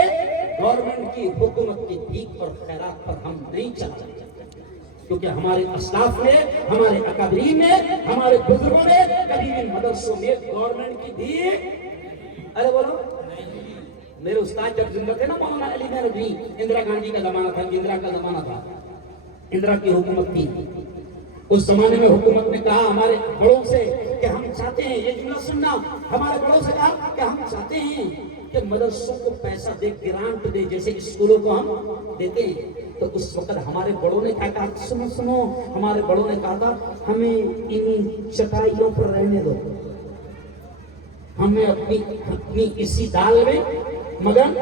گورنمنٹ کی، حکومت کی بھیک اور خیرات پر ہم نہیں چلاتے، کیونکہ ہمارے اسلاف نے، ہمارے اکابرین نے، ہمارے بزرگوں نے کبھی بھی مدرسوں میں گورنمنٹ کی بھیک، ارے بولو، میرے استاد جب زندہ تھے نا مولانا علی ندوی، اندرا گاندھی کا زمانہ تھا، اندرا کا زمانہ تھا، اندرا کی حکومت تھی، اس زمانے میں حکومت نے کہا ہمارے بڑوں سے کہ ہم چاہتے ہیں، یہ جملہ سننا، ہمارے بڑوں سے کہا کہ ہم چاہتے ہیں کہ مدرسوں کو پیسہ دے، گرانٹ دے، جیسے اسکولوں کو ہم دیتے ہیں۔ تو اس وقت ہمارے بڑوں نے کیا کہا، سنو، ہمارے بڑوں نے کہا تھا ہمیں انہی چٹائیوں پر رہنے دو، ہمیں اپنی اسی دال میں مگن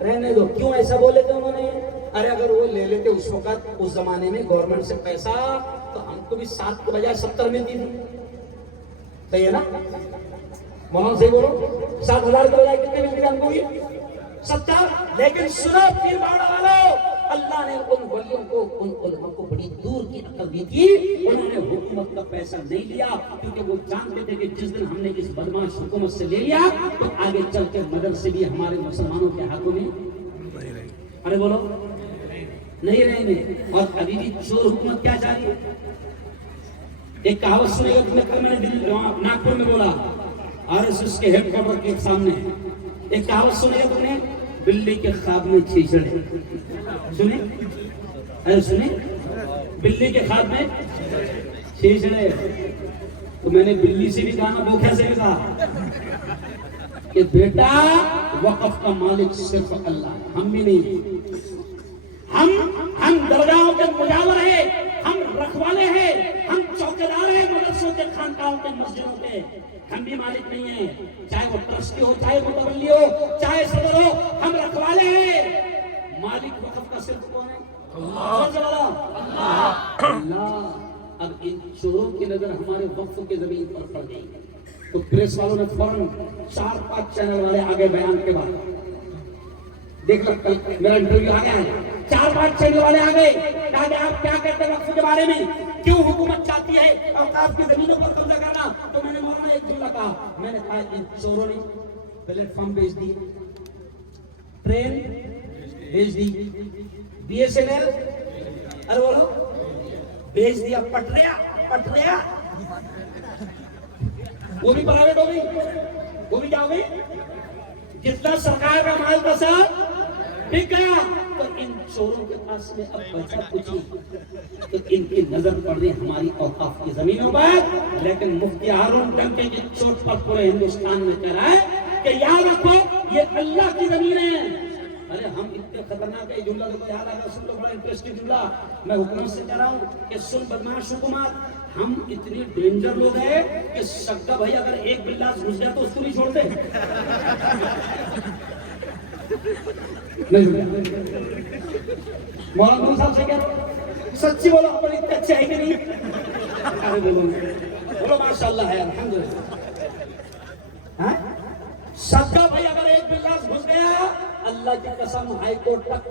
رہنے دو۔ کیوں ایسا بولے تھے انہوں نے؟ ارے اگر وہ لے لیتے اس وقت، اس زمانے میں گورنمنٹ سے پیسہ، تو ہم کو بھی 7 کے بجائے 70 ملتی تھی، صحیح ہے نا مولانا، صحیح بولو، 7,000 کے بجائے کتنے ملتے ہم کو بھی 70۔ لیکن سنو پھر باڑا والو، اللہ نے ان ولیوں کو، ان علماء کو بڑی دور کی عقل دی تھی، انہوں نے حکومت کا پیسہ نہیں لیا، کیونکہ وہ جانتے تھے کہ جس دن ہم نے اس بدماش حکومت سے لے لیا تو آگے چل کے مدرسے بھی ہمارے مسلمانوں کے ہاتھوں میں، ارے بولو، نہیں رہیں گے۔ اور ابھی بھی چور حکومت کیا جاری ہے؟ ایک کہاوت سنے گا تمہیں، کل میں نے ناگپور میں بولا، RSS کے ہیڈ کوارٹر کے سامنے ایک کہاوت سنے گا تم نے، بلی کے خواب میں چھیچڑے، سنے؟ ارے سنے؟ بلی کے خواب میں چھیچڑے، تو میں نے بلی سے بھی کہا، بوکھا سے بھی کہا، کہ بیٹا وقف کا مالک صرف اللہ ہے، ہم بھی نہیں ہیں۔ ہم درگاہوں کے مجاور ہیں، ہم رکھوالے ہیں، ہم چوکیدار ہیں مدرسوں کے، خانقاہوں کے، مسجدوں کے، ہم بھی مالک نہیں ہیں، چاہے وہ ٹرسٹی ہو، چاہے متولی ہو، چاہے صدر ہو، ہم رکھوالے ہیں۔ مالک وقف کا صرف کون ہے؟ اللہ۔ اب ان چوروں کی نظر ہمارے وقف کی زمین پر پڑ گئی تو پریس والوں نے فوراً 4-5 چینل والے آگے بیان کے بعد دیکھ لو، کل میرا انٹرویو آ گیا ہے، 4-5 چینل والے آ گئے، کہا کہ آپ کیا کہتے ہیں وقف کے بارے میں، کیوں حکومت چاہتی ہے اوقاف کی زمینوں پر قبضہ کرنا؟ تو میں نے مولانا ایک جملہ کہا، میں نے کہا ان چوروں نے پلیٹ فارم بیچ دی، ٹرین بیچ دی، BSNL ارے بولو بیچ دیا، پٹریا وہ بھی پرائیویٹ ہو گئی، وہ بھی کیا ہو گئی، جتنا سرکار کا مال تھا سب بک گیا۔ تو ان چوروں کے پاس میں اب بچا کچھ نہیں، تو ان کی نظر پڑ رہی ہماری اوقاف کی زمینوں پر، لیکن مفتی ہارون ڈنکے کی چوٹ پر پورے ہندوستان میں کہہ رہا ہے کہ یاد رکھو یہ اللہ کی زمین ہے۔ ارے ہم اتنے خطرناک ہے، جملہ دیکھو یاد آگا، سن لو، بڑا انٹرسٹنگ جملہ، میں حکومت سے کہہ رہا ہوں کہ سن بدماش حکومت، ہم اتنی ڈینجر لوگ ہیں کہ سکا بھائی اگر ایک بلاس گھس گیا تو اس کو نہیں چھوڑتے۔ مولانا صاحب سے کہہ سچی بولو، اپنے اتنے اچھے ہے کہ نہیں؟ ارے بولو ماشاءاللہ ہے، الحمدللہ۔ سکا بھائی اگر ایک بلاس گھس گیا اللہ کی قسم ہائی کورٹ تک،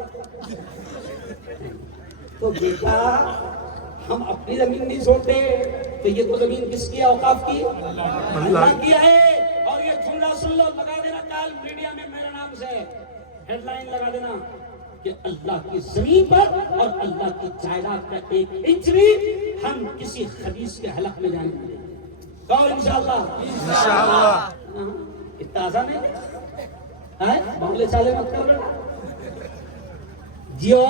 تو بیٹا ہم اپنی زمین نہیں چھوڑتے، تو یہ تو زمین کس کی ہے؟ اوقاف کی، اللہ کی ہے۔ اور یہ جملہ سن لو، لگا دینا کل میڈیا میں میرے نام سے ہیڈ لائن لگا دینا کہ اللہ کی زمین پر اور اللہ کی جائیداد کا 1 انچ بھی ہم کسی خبیث کے حلق میں جائیں گے۔ کہو انشاءاللہ، انشاءاللہ۔ اتازہ نہیں بنگلے چالے مت کر رہے جیو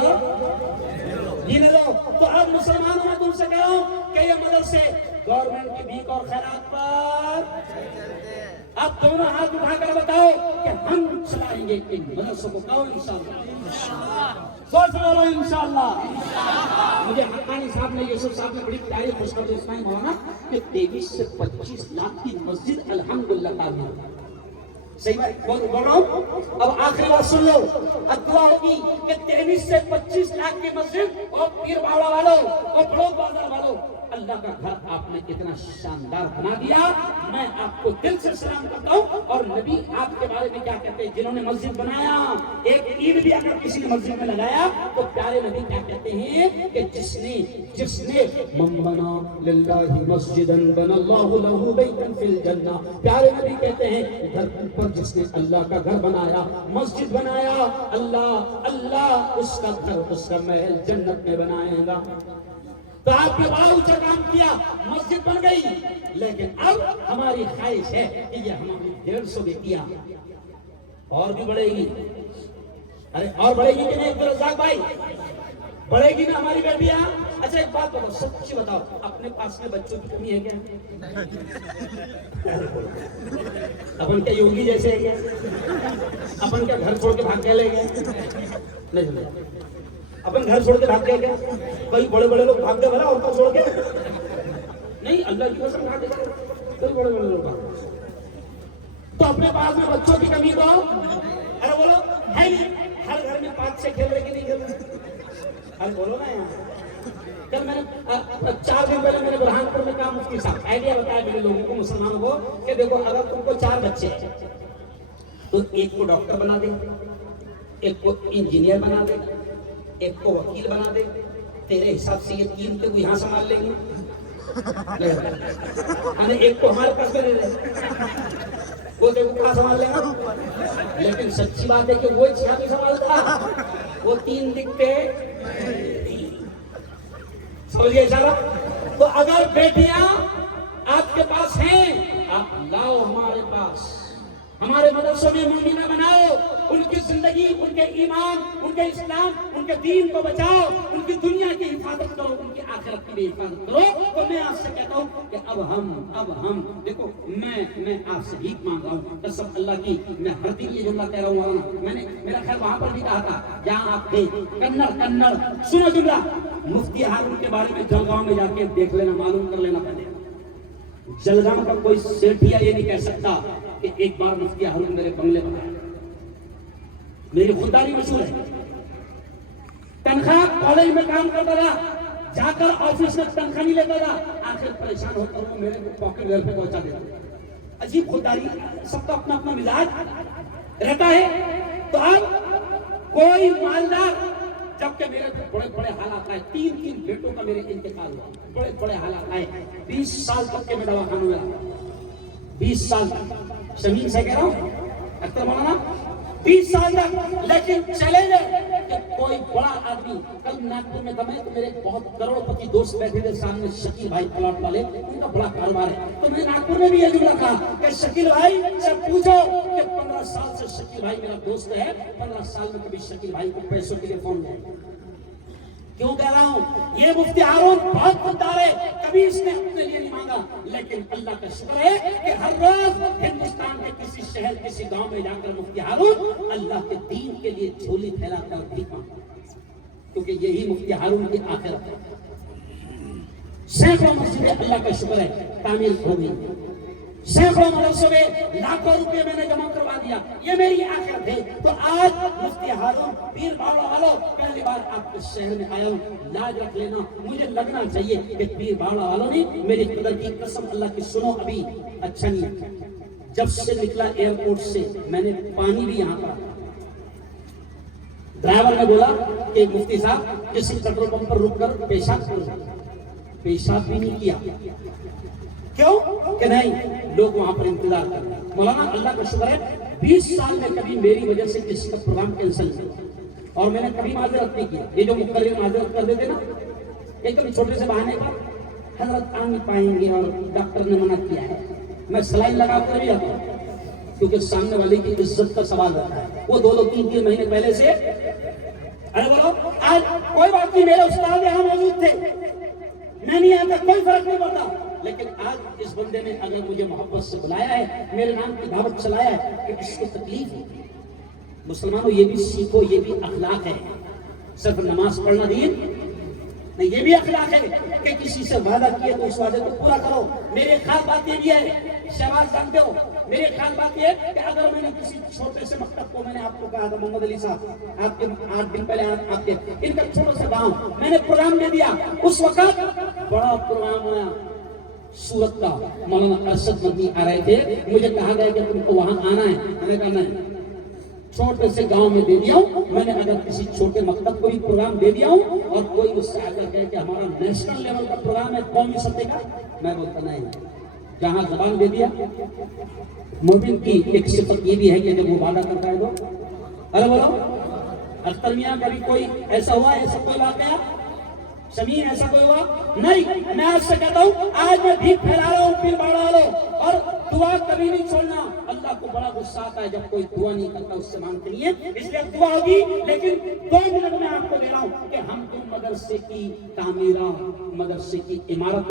جینے دو۔ تو اب مسلمانوں میں تم سے کہہ رہا ہوں کہ یہ مدرسے گورنمنٹ کی بھیک اور خیرات پر، اب دونوں ہاتھ اٹھا کر بتاؤ کہ ہم چلائیں گے ان مدرسوں کو۔ کہو انشاءاللہ، زور سے بولو انشاءاللہ۔ مجھے حقانی صاحب نے، یوسف صاحب نے بڑی پیاری خوشخبری سنائی مولانا کہ 23 سے 25 لاکھ کی مسجد الحمدللہ تعمیر ہوئی۔ صحیح میں بول رہا ہوں؟ اب آخری بات سن لو، اب دعا ہوگی کہ 23 سے 25 لاکھ کی مسجد، اور پیر باوڑا والوں اور بڑوں بازار والوں، اللہ کا گھر آپ نے اتنا شاندار بنا دیا، میں آپ کو دل سے سلام کرتا ہوں۔ اور نبی آپ کے بارے میں کیا کہتے ہیں؟ جنہوں نے مسجد بنایا، ایک اینٹ بھی اگر کسی نے مسجد میں لگایا تو پیارے نبی کیا کہتے ہیں کہ جس نے من بنا للہ مسجدا بنا اللہ لہ بیتا فی الجنہ، پیارے نبی کہتے ہیں گھر پر جس نے اللہ کا گھر بنایا، مسجد بنایا، اللہ اس کا گھر، اس کا محل جنت میں بنائے گا۔ تو آپ نے بڑا اونچا کام کیا، مسجد بن گئی، لیکن اب ہماری خواہش ہے کہ یہ ہماری 150 بیٹیاں اور بھی بڑھے گی۔ ارے اور بڑھے گی کہ نہیں عبدالرزاق بھائی؟ بڑھے گی نا ہماری بیٹیاں؟ اچھا ایک بات بتاؤ، سچی بتاؤ، اپنے پاس میں بچوں کی کمی ہے کیا؟ اپن کیا یوگی جیسے ہے کیا؟ اپن کیا گھر چھوڑ کے بھاگ کے لے گئے؟ نہیں، اپن گھر چھوڑ کے بھاگ گئے کیا؟ کئی بڑے بڑے لوگ بھاگ گئے بھلا عورتوں چھوڑ کے؟ نہیں، اللہ کی قسم بھاگ گئے کئی بڑے بڑے لوگ بھاگ گئے۔ تو اپنے پاس میں بچوں کی کمی تو ارے بولو ہے نہیں، ہر گھر میں 5-6 کھیل رہے کہ نہیں کھیل رہے؟ ارے بولو نا یہاں۔ کل میں نے 4 دن پہلے میں نے برہان پور میں کہا مفتی صاحب آئیڈیا بتایا میرے لوگوں کو، مسلمانوں کو، کہ دیکھو اگر تم کو 4 بچے ہیں تو ایک کو ڈاکٹر بنا دے، ایک کو انجینئر بنا دے، ایک کو وکیل بنا دے، تیرے حساب سے یہ 3 کو یہاں سنبھال لیں گے، ایک کو ہمارے پاس میں لے لیں، وہ دیکھو کہاں سنبھال لیں گا۔ لیکن سچی بات ہے کہ وہ 6 بھی سنبھالتا، وہ 3 دکھتے سمجھئے اشارہ۔ تو اگر بیٹیاں آپ کے پاس ہیں، آپ لاؤ ہمارے پاس، ہمارے مدرسوں میں مومنہ بناؤ، ان کی زندگی، ان کے ایمان، ان کے اسلام، ان کے دین کو بچاؤ، ان کی دنیا کی حفاظت کرو، ان کی آخرت کی بھی حفاظت کرو۔ تو میں آپ سے کہتا ہوں کہ اب ہم دیکھو، میں آپ سے بھیک مانگ رہا ہوں قسم اللہ کی، میں ہر دن یہ جملہ کہہ رہا ہوں مولانا، میں نے میرا خیال وہاں پر بھی کہا تھا جہاں آپ تھے، کنڑ سنو جملہ، مفتی ہارون کے بارے میں جلگاؤں میں جا کے دیکھ لینا، معلوم کر لینا پہلے۔ جلگاؤں کا کوئی سیٹھیا یہ نہیں کہہ سکتا کہ ایک بار مفتی ہارون میرے بنگلے پر آیا۔ میری خودداری مشہور ہے، تنخواہ کالج میں کام کرتا تھا، جا کر آفس میں تنخواہ نہیں لیتا تھا، آخر پریشان ہوتا ہوں میرے کو پاکٹ گھر پہ پہنچا دیتا۔ عجیب خودداری، سب کا اپنا اپنا مزاج رہتا ہے۔ تو اب کوئی مالدار، جبکہ میرے بڑے بڑے حالات آئے، 3 بیٹوں کا میرے انتقال ہوا، بڑے حالات آئے، 20 سال تک کے میں دواخانوں میں رہا، 20 سال تک، شمیم سے کہہ رہا ہوں، اختر مولانا 20 سال تک، لیکن چلے گئے کہ کوئی بڑا آدمی، کل ناگپور میں تھا میں، تو میرے بہت کروڑ پتی دوست بیٹھے تھے سامنے، شکیل بھائی پلاٹ والے، ان کا بڑا کاروبار ہے، تو میں نے ناگپور میں بھی یہ جملہ کہا کہ شکیل بھائی سے پوچھو کہ 15 سال سے شکیل بھائی میرا دوست ہے، 15 سال میں کبھی شکیل بھائی کو پیسوں کے لیے فون نہیں۔ کیوں کہہ رہا ہوں؟ یہ مفتی ہارون بہت خوددار ہے، کبھی اس نے اپنے لیے نہیں مانگا، لیکن اللہ کا شکر ہے کہ ہر روز ہندوستان کے کسی شہر کسی گاؤں میں جا کر مفتی ہارون اللہ کے دین کے لیے جھولی پھیلا کر بھیک مانگتا ہے، کیونکہ یہی مفتی ہارون کی آخرت ہے۔ سینکڑوں مسجدیں اللہ کا شکر ہے تعمیر ہو گئی، سینکڑوں مدرسوں میں لاکھوں روپے میں نے جمع کروا دیا، یہ میری آخرت ہے۔ تو آج مفتی ہارون پیر باڑہ والوں، پہلی بار آپ کے شہر میں آیا ہوں، لاج رکھ لینا، مجھے لگنا چاہیے کہ پیر باڑہ والوں نے میری قدر کی، قسم اللہ کی سنو، ابھی اچھا نہیں، جب سے نکلا ایئرپورٹ سے میں نے پانی بھی یہاں کا، ڈرائیور نے بولا کہ مفتی صاحب کسی پیٹرول پمپ پر رک کر پیشاب کرو، پیشاب بھی نہیں کیا، کیوں کہ نہیں لوگ وہاں پر انتظار کر رہے ہیں۔ مولانا اللہ کا شکر ہے 20 سال میں کبھی میری وجہ سے کسی کا پروگرام کینسل نہیں، اور میں نے کبھی معذرت نہیں کی۔ یہ جو مقرر معذرت کر دیتے نا، ایک کبھی چھوٹے سے بہانے پر حضرت آ نہیں پائیں گے اور ڈاکٹر نے منع کیا ہے، میں سلائن لگا کر بھی آتا ہوں، کیونکہ سامنے والے کی عزت کا سوال رہتا ہے۔ وہ 2-3 مہینے پہلے سے ارے بولو آج کوئی بات نہیں، میرے استاد یہاں موجود تھے، میں نہیں آتا، کوئی فرق نہیں پڑتا، لیکن آج اس بندے نے اگر مجھے محبت سے بلایا ہے، میرے نام کی دعوت چلایا ہے، کہ اس کو تکلیف ہے۔ مسلمانوں یہ بھی سیکھو، یہ بھی اخلاق ہے، صرف نماز پڑھنا دین نہیں، یہ بھی اخلاق ہے کہ کسی سے وعدہ کیے تو اس وعدے کو پورا کرو۔ میرے خیال بات یہ بھی ہے، شہباز جانتے ہو، میرے خیال بات یہ ہے کہ اگر میں نے کسی چھوٹے سے مکتب کو، میں نے آپ کو کہا تھا محمد علی صاحب، آپ کے 8 دن پہلے آپ کے ان کا چھوٹا سا گاؤں میں نے پروگرام دے دیا، اس وقت بڑا پروگرام ہوا سورت کا، مولانا ارشد مدنی آ رہے تھے، مجھے کہا گیا کہ تم کو وہاں آنا ہے، میں نے کہا نہیں، چھوٹے سے گاؤں میں دے دیا ہوں میں نے، اگر کسی چھوٹے مکتب کو بھی پروگرام دے دیا ہوں اور کوئی اس سے آ کر کہے کہ ہمارا نیشنل لیول کا پروگرام ہے قومی سطح کا، میں بولتا نہیں، جہاں زبان دے دیا۔ مومن کی ایک صفت یہ بھی ہے کہ جب وہ وعدہ کرتا ہے تو ارے بولو اختر میاں کبھی کوئی ایسا ہوا، ایسا کوئی واقعہ شمین ایسا کوئی ہوا نہیں؟ میں آپ سے کہتا ہوں آج میں بھیک پھیلا رہا ہوں پیر باڑہ والوں، اور دعا کبھی نہیں چھوڑنا۔ اللہ کو بڑا غصہ آتا ہے جب کوئی دعا نہیں کرتا، اس سے مانگتے نہیں ہے، اس لیے دعا ہوگی، لیکن 2 منٹ میں آپ کو دے رہا ہوں کہ ہم کو مدرسے کی تعمیرات، مدرسے کی عمارت